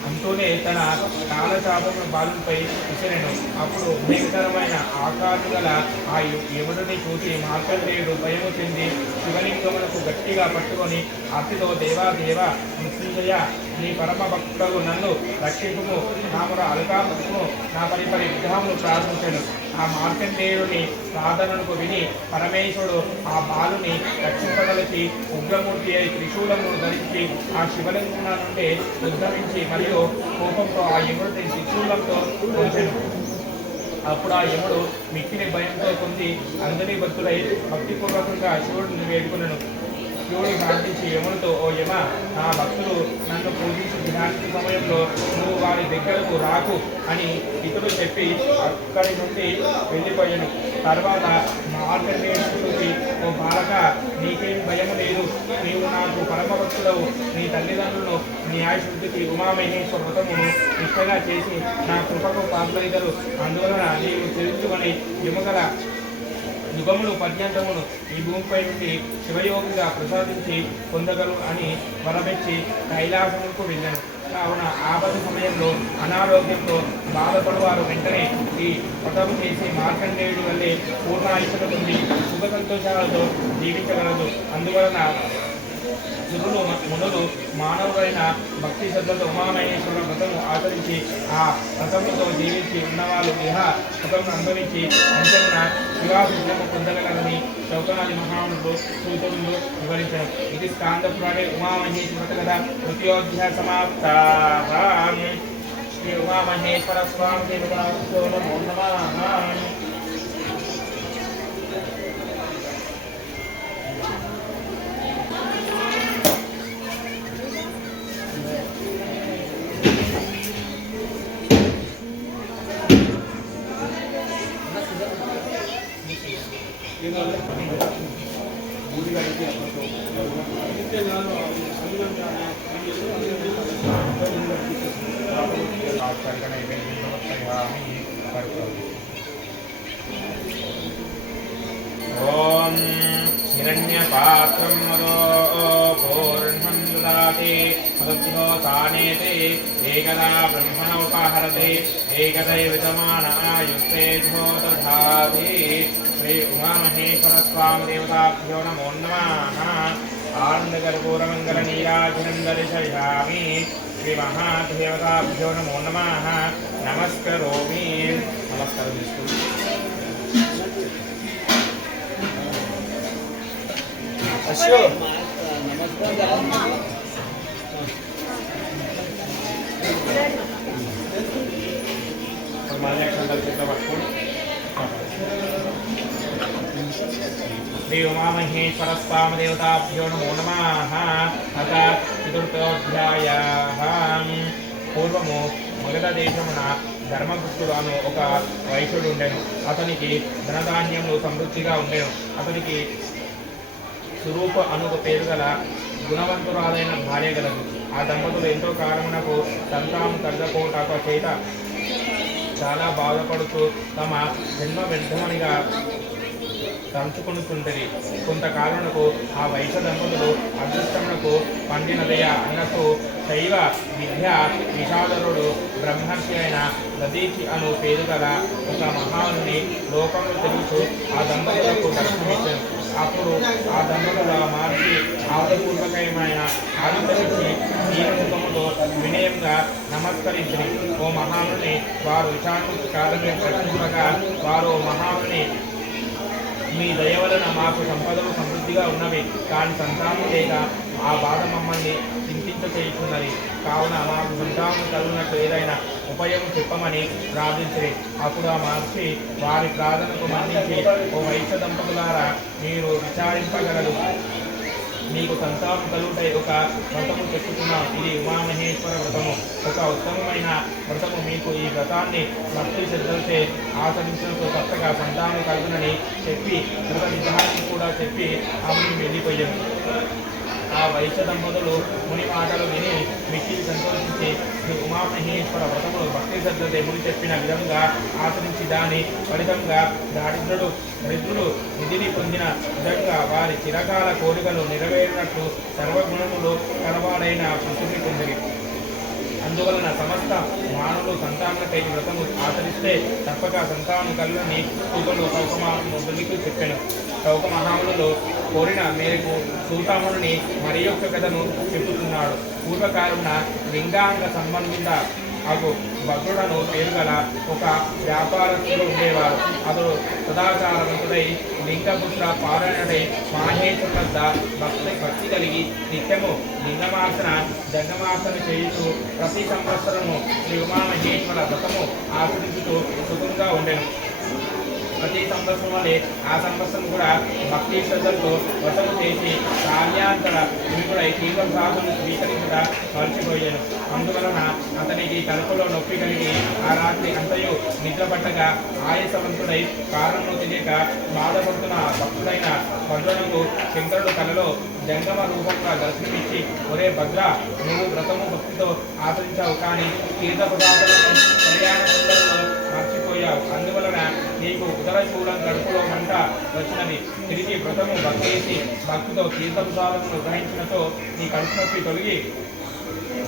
అంటూనే తన కాలచాపమును బాలుపై విసిరెను. అప్పుడు భయంకరమైన ఆకాశ మోకాలు గల ఆ యముడిని చూసి మార్కండేయుడు భయము చెంది శివలింగమునకు గట్టిగా పట్టుకొని అతితో దేవా మృత్యుంజయ నీ పరమ భక్తుడు నన్ను రక్షింపుము నామర అలకామును నా పరిపరి విగ్రహమును ప్రార్థించను. ఆ మార్కండేయుని ప్రార్థనకు విని పరమేశ్వరుడు ఆ బాలుని రక్షింపగలిచి ఉగ్రమూర్తి అయి త్రిశూలమును ధరించి ఆ శివలింగమున నుండి ఉద్భవించి మరియు కోపంతో ఆ యముడిని త్రిశూలంతో ఉంచెను. అప్పుడు ఆ యముడు మిక్కిని భయంతో పొంది అందరి భక్తులై భక్తిపూర్వకంగా శివుడిని వేడుకునను. శివుడు ప్రార్థించి యముడితో, ఓ యమ, నా భక్తులు నన్ను పూజించి ధ్యానించే సమయంలో నువ్వు వారి దగ్గరకు రాకు అని ఇతడు చెప్పి అక్కడి నుండి వెళ్ళిపోయాను. తర్వాత మార్కండేయుని చూసి, ఓ బాలక, నీకేం భయము లేదు, నీవు నాకు పరమ భక్తుడవు. నీ తల్లిదండ్రులను న్యాయశుద్ధికి ఉమామహేశ్వర వ్రతమును నిష్టగా చేసి నా కృపకు పాత్రయిద్దరు. అందువలన నీవు తెలుసుకొని యముగల యుగములు పర్యంతమును ఈ భూమిపై నుండి శివయోగిగా ప్రసాదించి పొందగలు అని వరమెచ్చి కైలాసముకు వెళ్ళాను. కావున ఆపద సమయంలో అనారోగ్యంతో బాధపడువారు వెంటనే ఈ వ్రతము చేసి మార్కండేయుడి వల్లే పూర్ణాయుషను పొంది సుఖ సంతోషాలతో జీవించగలదు. అందువలన సురులు మునులు మానవులైన భక్తి శ్రద్ధతో ఉమామహేశ్వర వ్రతము ఆచరించి ఆ వ్రతముతో జీవించి ఉన్నవాళ్ళు ఇహ సుఖమును అనుభవించి అంచెమున శివాభిషేకము పొందగలరని శౌకనాది మహామునులు సూచనలు వివరించారు. ఇది స్కాంద పురాణే ఉమామహేశ్వర కథ తృతీయోధ్యాయ సమాప్త. శ్రీ ఉమామహేశ్వర స్వామి నమో నమః. ఓం హిరణ్యపాత్రం మదో పూర్ణం దదాతి మదభ్యో తానేతి ఏకదా బ్రహ్మణోపహరతి ఏకదైవ విద్యమాన ఆయుక్తేజో దధాతి. శ్రీ ఉమామహేశ్వర స్వామి దేవతాభ్యో నమో నమః. ఆనందకర్పూరమంగళ నీరాజనం దర్శయామి. శ్రీ మహాదేవతాభ్యో నమో నమః. నమస్కరోమి. నమస్కారం చేసుకోండి. అశ్వ శ్రీ ఉమామహేశ్వర స్వామి దేవతాభ్యో నమో నమః. అథ చతుర్థోధ్యాయః. పూర్వము మగధ దేశమున ధర్మగుప్తుడు అను ఒక వైశ్యుడు ఉండెను. అతనికి ధనధాన్యములు సమృద్ధిగా ఉండెను. అతనికి స్వరూప అను పేరు గల గుణవంతురాలైన భార్య గలదు. ఆ దంపతులు ఎంతో కాలమునకు సంతానం కలగకపోవట చేత చాలా బాధపడుతూ తమ జన్మ వ్యర్థమనిగా తలుచుకుంటుంటది. కొంతకాలమునకు ఆ వైశ్య దంపతులు అదృష్టమునకు పండినదయ అన్నట్టు శైవ విద్య విషాదరుడు బ్రహ్మర్షి అయిన దదీచి అను పేరు గల ఒక మహానుని లోకంలో తెలుసు ఆ దంపతులకు దర్శనమిచ్చాను. అప్పుడు ఆ దంపతుల మహర్షి ఆదరపూర్వకమైన ఆనందమిచ్చి దీనముఖముతో వినయంగా నమస్కరించింది. ఓ మహాముని, వారు విచారణకు కారణమే ప్రశ్నించగా వారు మహాముని, మీ దయ వలన మాకు సంపదలు సమృద్ధిగా ఉన్నవి, కానీ సంతానం లేక ఆ బాధ మమ్మల్ని చింతింపచేయుచున్నది. కావున మాకు సంతానం కలుగునట్టు ఏదైనా ఉపాయం చెప్పమని ప్రార్థించిరి. అప్పుడు ఆ మహర్షి వారి ప్రార్థనకు మన్నించి, ఓ వైశ్య దంపతులారా, మీరు విచారింపగలరు. మీకు సంతానం కలుగుటై ఒక వ్రతము చెప్పుతున్నాం. ఇది ఉమామహేశ్వర వ్రతము. ఒక ఉత్తమమైన వ్రతము. మీకు ఈ వ్రతాన్ని భక్తి శ్రద్ధలచే ఆచరించడంతో కొత్తగా సంతానం కలుగునని చెప్పి వ్రత విధానాన్ని కూడా చెప్పి ఆమెను వెళ్ళిపోయాను. ఆ వైశ్య దంపతులు ముని మాటలు విని మిక్కిలి సంతోషించి ఉమామహేశ్వర వ్రతములు భక్తి శ్రద్ధలతో ముని చెప్పిన విధంగా ఆచరించి దాని ఫలితంగా దరిద్రుడు నిధిని పొందిన విధంగా వారి చిరకాల కోరికలు నెరవేరినట్లు సర్వగుణములు కలవాడైన పురుషుని పొందిరి. అందువలన సమస్త మానవులు సంతానకై వ్రతము ఆచరిస్తే తప్పక సంతానం కలుగుని సూతుడు సౌకమహామునికి చెప్పాను. సౌకమహాములు కోరిన మేరకు సూతాముని మరి యొక్క కథను చెబుతున్నాడు. పూర్వకాలమున లింగాంగ సంబంధిత అగు భద్రుడను పేరుగల ఒక వ్యాపారస్తుడు ఉండేవారు. అతడు సదాచారవంతుడై లింగపుత్ర పారాయణుడై మాహేశ్వర వద్ద భక్తి కలిగి నిత్యము లింగమాసన దండమాసన చేయుతూ ప్రతి సంవత్సరము శ్రీ ఉమామహేశ్వర వ్రతము ఆచరించుతూ సుఖంగా ఉండెను. ప్రతి సంవత్సరం వలె ఆ సంవత్సరం కూడా భక్తి శ్రద్ధలతో వ్రతము చేసి కార్యాంతర విముడై తీవ్రభాగం స్వీకరించక మర్చిపోయాను. అందువలన అతనికి కడుపులో నొప్పి కలిగి ఆ రాత్రి అంతయు నిద్రపట్టగా ఆయాసవంతుడై కారణము తెలియక బాధపడుతున్న భక్తుడైన భద్రునకు శంకరుడు కలలో జంగమ రూపంగా దర్శనమిచ్చి, ఒరే భద్ర, నువ్వు వ్రతము భక్తితో ఆచరించావు, కానీ తీర్థ పదార్థాలను ప్రయాణ సందర్భంలో మర్చిపోయావు. అందువలన నీకు ఉదరశూలం కడుపులో మంట వచ్చినది. తిరిగి వ్రతము భక్తి భక్తితో తీర్థపుసాలను గ్రహించినతో నీ కడుపు నొప్పి తొలగి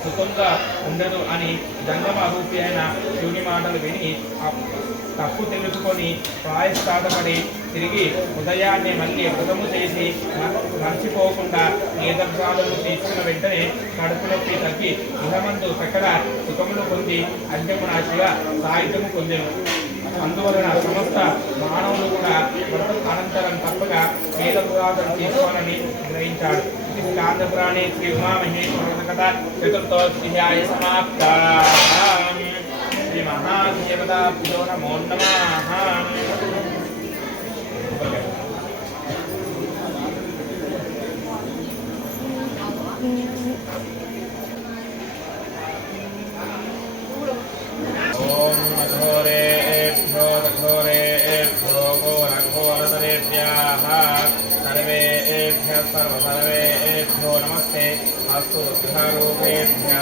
సుఖంగా ఉండదు అని జంగమ రూపి అయిన శివుని మాటలు విని తప్పు తెలుసుకొని ప్రాయశ్చాతపడి తిరిగి ఉదయాన్నే మళ్ళీ వ్రతము చేసి మర్చిపోకుండా తీర్థప్రసాదము తీసుకున్న వెంటనే కడుపు నొప్పి తగ్గి ఇహమందు చక్కగా సుఖములు పొంది అంత్యమున శివ సాహిత్యము పొందెను. అందువలన సమస్త మానవులు కూడా వ్రతం అనంతరం తప్పగా తీర్థప్రసాదం తీసుకోవాలని గ్రహించాడు. స్కాందపురాణే శ్రీ ఉమామహేశ్వర కథ చతుర్థోధ్యాయ సమాప్త. శ్రీ మహాదేవతాభ్యో నమో నమః. ఓం అఘోరేభ్యో రఘోరేభ్యో ఘోరఘోరతరేభ్యః సర్వేభ్యః సర్వసర్వేభ్యో నమస్తే అస్తు బుద్ధిరూపేభ్యః.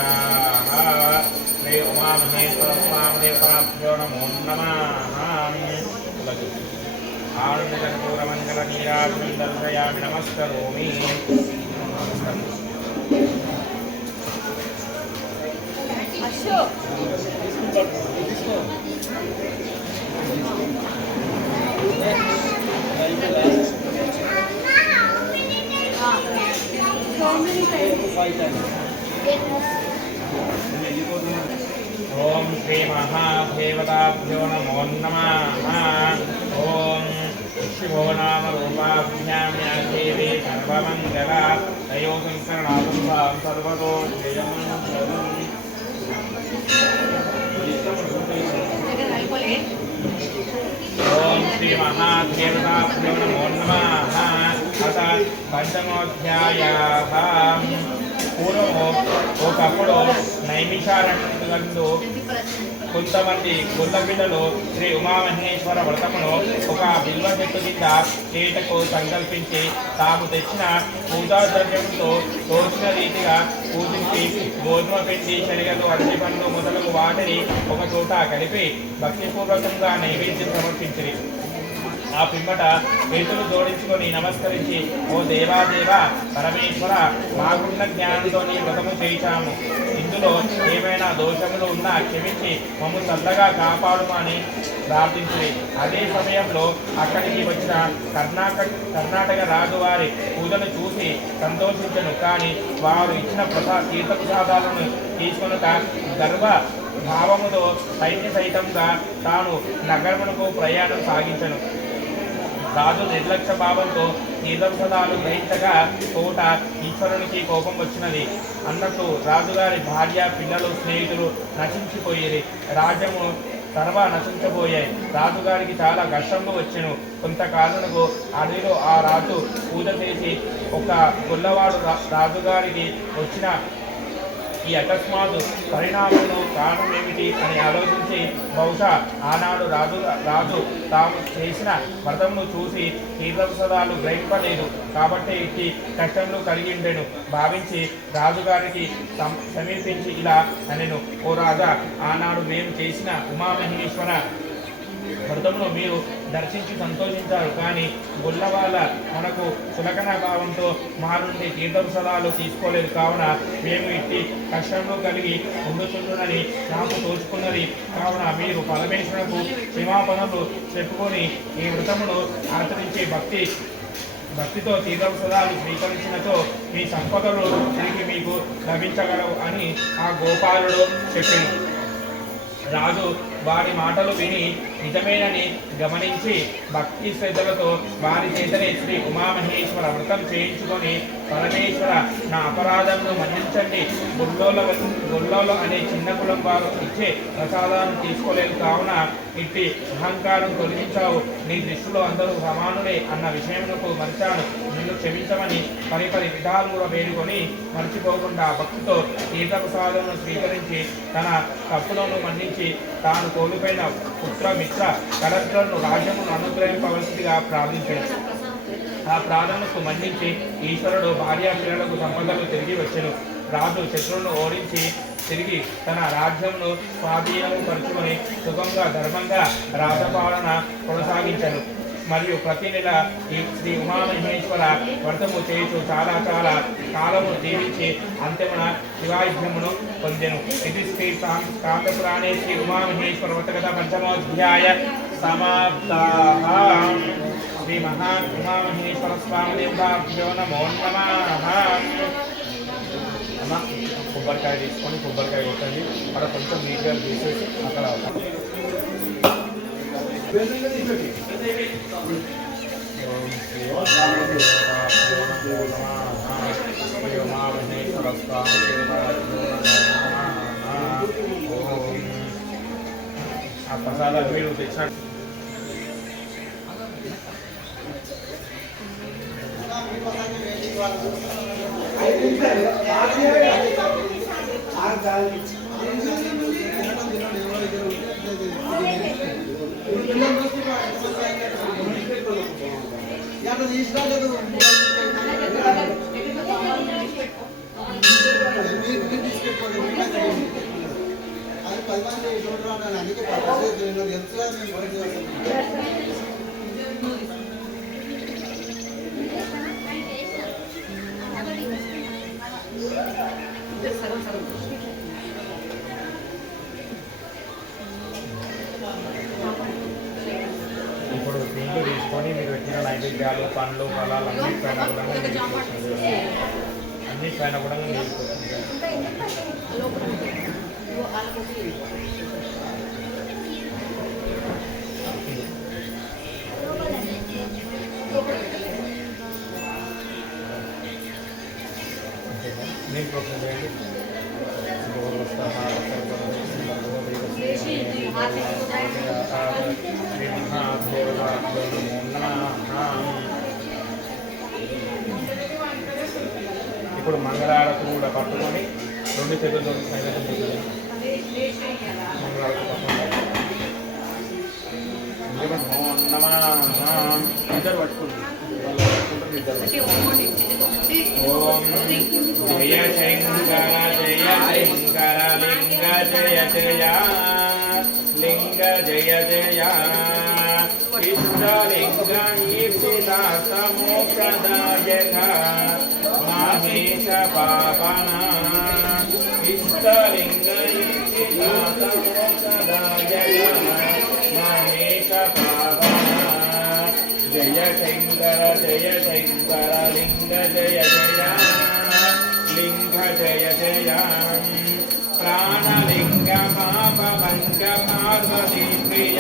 శ్రీ ఉమామహేశ్వర స్వామి దేవతాభ్యో నమో నమః. ఆనందకర్పూరమంగళ నీరాజనం దర్శయామి, నమస్కరోమి. ఓం శ్రీ మహాదేవతాభ్యో నమో నమః. ఓం శివో నామ రూపాభ్యాం యా దేవీ సర్వమంగళ దయో సంకరణాం సర్వతో జయమంగళం. ఓం శ్రీ మహాదేవతాభ్యో నమో నమః. అత పంచమోధ్యాయః. పూర్వము ఒకప్పుడు నైమిషారణ్యందు కొంతమంది గొల్లపిల్లలు శ్రీ ఉమామహేశ్వర వ్రతమును ఒక బిల్వ చెట్టు కింద చేయటకు సంకల్పించి తాము తెచ్చిన పూజా ద్రవ్యంతో తోచిన రీతిగా పూజించి గోధుమ పిండి శనగలు అరటి పండ్లు మొదలగు వాటిని ఒక చోట కలిపి భక్తిపూర్వకంగా నైవేద్యం సమర్పించిరి. ఆ పిమ్మట చేతులు జోడించుకొని నమస్కరించి, ఓ దేవాదేవ పరమేశ్వర, మాకున్న జ్ఞానంతో నీ వ్రతము చేయించాము. ఇందులో ఏమైనా దోషములు ఉన్నా క్షమించి మమ్ము చల్లగా కాపాడుమని ప్రార్థించింది. అదే సమయంలో అక్కడికి వచ్చిన కర్ణాటక రాజు వారి పూజను చూసి సంతోషించను. కానీ వారు ఇచ్చిన తీర్థప్రసాదాలను తీసుకొనక గర్వ భావముతో సైతంగా తాను నగరమునకు ప్రయాణం సాగించను. రాజు నిర్లక్ష్య భావంతో తీర్థప్రసాదాలు గ్రహించగా తోట ఈశ్వరునికి కోపం వచ్చినది. అన్నట్టు రాజుగారి భార్య, పిల్లలు, స్నేహితులు నశించిపోయేది. రాజ్యము సర్వ నశించబోయాయి. రాజుగారికి చాలా కష్టంలో వచ్చెను. కొంతకాలంకు అడవిలో ఆ రాజు పూజ చేసి ఒక గొల్లవాడు రాజుగారికి వచ్చిన ఈ అకస్మాత్ పరిణామంలో కారణం ఏమిటి అని ఆలోచించి, బహుశా ఆనాడు రాజు తాము చేసిన వ్రతమును చూసి తీర్థప్రసాదాలు గ్రహింపలేదు కాబట్టి ఇట్టి కష్టంలో కలిగిండెను భావించి రాజుగారికి సమీపించి ఇలా అనెను, ఓ రాజా, ఆనాడు మేము చేసిన ఉమామహేశ్వర వ్రతమును మీరు దర్శించి సంతోషించారు. కానీ గొల్లవాళ్ళ మనకు సులకన భావంతో మా నుండి తీర్థప్రసాదాలు తీసుకోలేదు. కావున మేము ఇట్టి కష్టంలో కలిగి ఉండుచుండునని నాకు తోచుకున్నది. కావున మీరు పరమేశ్వరులకు క్షమాపణలు చెప్పుకొని ఈ వ్రతమును ఆచరించి భక్తితో తీర్థప్రసాదాలు స్వీకరించినతో మీ సంపదలు తిరిగి మీకు లభించగలవు అని ఆ గోపాలుడు చెప్పాను. రాజు వారి మాటలు విని నిజమేనని గమనించి భక్తి శ్రద్ధలతో వారి చేతనే శ్రీ ఉమామహేశ్వర వ్రతం చేయించుకొని, పరమేశ్వర నా అపరాధంను మన్నించండి, గొల్లోలు అనే చిన్న కులం వారు ఇచ్చే ప్రసాదాలను తీసుకోలేదు. కావున ఇట్టి అహంకారం తొలగించావు. నీ దృష్టిలో అందరూ సమానులే అన్న విషయమునకు మరిచాను. నిన్ను క్షమించమని పరిపరి విధాలుగా వేడుకొని మర్చిపోకుండా భక్తితో తీర్థప్రసాదమును స్వీకరించి తన తప్పులను మన్నించి తాను కోల్పోయిన పుత్ర మిత్ర కలెక్టర్ను రాజ్యమును అనుగ్రహింపవలసిందిగా ప్రార్థించాడు. ఆ ప్రార్థనకు మన్నించి ఈశ్వరుడు భార్య పిల్లలకు సంపదలు తిరిగి వచ్చెను. రాజు శత్రువులను ఓడించి తిరిగి తన రాజ్యమును స్వాధీనము పరుచుకొని సుఖంగా ధర్మంగా రాజపాలన కొనసాగించను. మరియు ప్రతి నెల ఈ శ్రీ ఉమామహేశ్వర వ్రతము చేయుచు చాలా కాలము జీవించి అంతిమన శివాయుధ్యమును పొందెను. ఇది శ్రీ కాంతపురాణే శ్రీ ఉమామహేశ్వర వ్రతకథ పంచమోధ్యాయ సమాప్తాః. శ్రీ మహా ఉమామహేశ్వర స్వామి దేవతాభ్యో నమో నమః. అమ్మ కొబ్బరికాయ తీసుకొని కొబ్బరికాయ కొట్టండి. అక్కడ కొంచెం నీట్గా తీసేసి అక్కడ ఆ ప్రసాదాలు మీరు తెచ్చాడు. ఇప్పుడు దీంట్లో తీసుకొని మీరు పెట్టిన నైవేద్యాలు పండ్లు ఫలాలు అన్నిటిపైన కూడా నేను ప్రోగ్రామ్ చేయండి. ఇప్పుడు మంగళారతి కూడా పట్టుకొని రెండు చేతులతో మంగళారతి ఇద్దరు పట్టుకుంటారు. ఓం జయ శంకర జయ శంకర లింగ జయ జయ లింగ జయ జయ ఇష్టలింగ ఈప్సితామోక్షదాయక మహేశ పావన ఇష్టలింగ ఈప్సితామోక్షదాయక మహేశ పావన జయ శంకర లింగ జయ జయ లింగ జయ జయ ప్రాణలింగ పాపభంగ పార్వతీ ప్రియ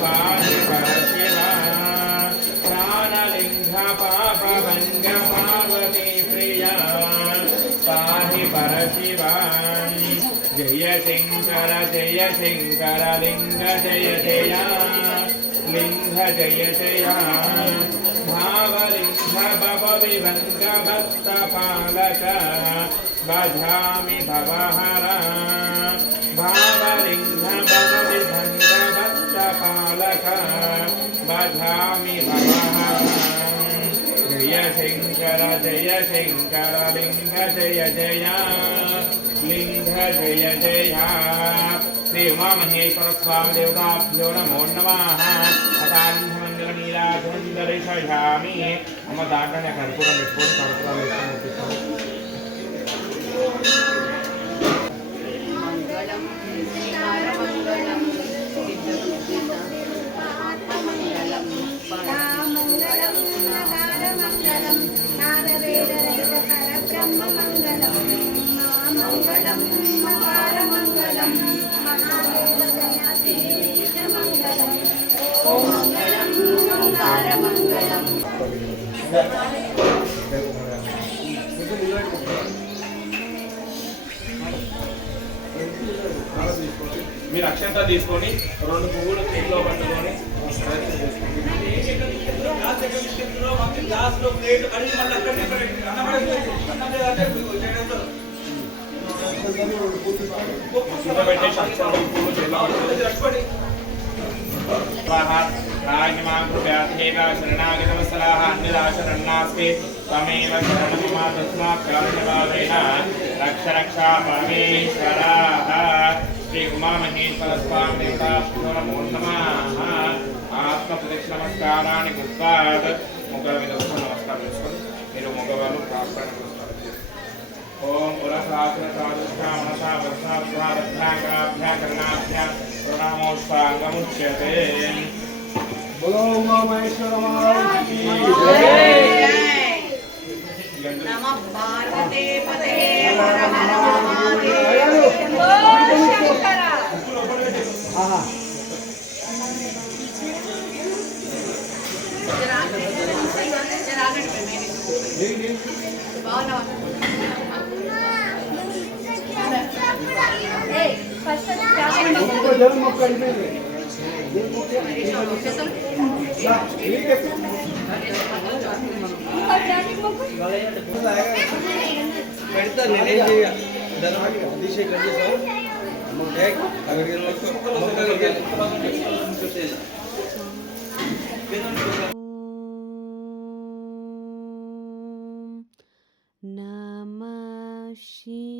పాణి పరశివ ప్రాణలింగ పాపభంగ పార్వతీ ప్రియ పాహి పరశివ జయ శంకర లింగ జయ జయ లింగ జయ జయ భావలింగ భవ విభంగ భక్త పాలక భజామి భవహర భావలింగ భవ విభంగ భక్త పాలక భజామి భవహర జయ శంకర లింగ జయ జయ లింగ జయ జయ श्री उमामहेश्वर स्वामी देवताभ्यो नमो नमः अतान्धमङ्गलनीराजनन्दर्शयामि मम दाण्डने कर्पूरं विस्फोट कर्पूरं मंगलम मंगलम मंगलम मंगलम मंगलम नारवेदरहित परब्रह्म मंगलम मंगलम मंगलम महादेव दयातीत मंगलम ओम मंगलम मंगलम మీరు అక్షంత తీసుకొని 2 పువ్వులు చేతిలో పట్టుకొని शरणागतवत्सलाः अन्यदाशरन्नास्ति त्वमेव शरणममा तस्मात् कारुण्यभावेन रक्ष रक्षा परमेश्वराः श्री उमामहेश्वर स्वामी देवताभ्यो नमो नमः आत्मप्रदक्षिणमस्काराणि कृत्वा मुखर మీద నమస్కారం చేసుకోండి మీరు మగవాళ్ళు ప్రార్థన చేస్తారు ఓం పురసాధన సాధుష్ఠా మనసా వర్షాభ్యాకరణాభ్యాకరణాభ్యా ప్రణామోష్టాంగముచ్యతే बोलो उमामहेश्वर महाराज की जय नमः पार्वती पते हर हर महादेव शंभो शंकर हां जन्म करने పెడతా నేనేం చేయ దాని అభిషేక్ చేసావు నమః శివాయ.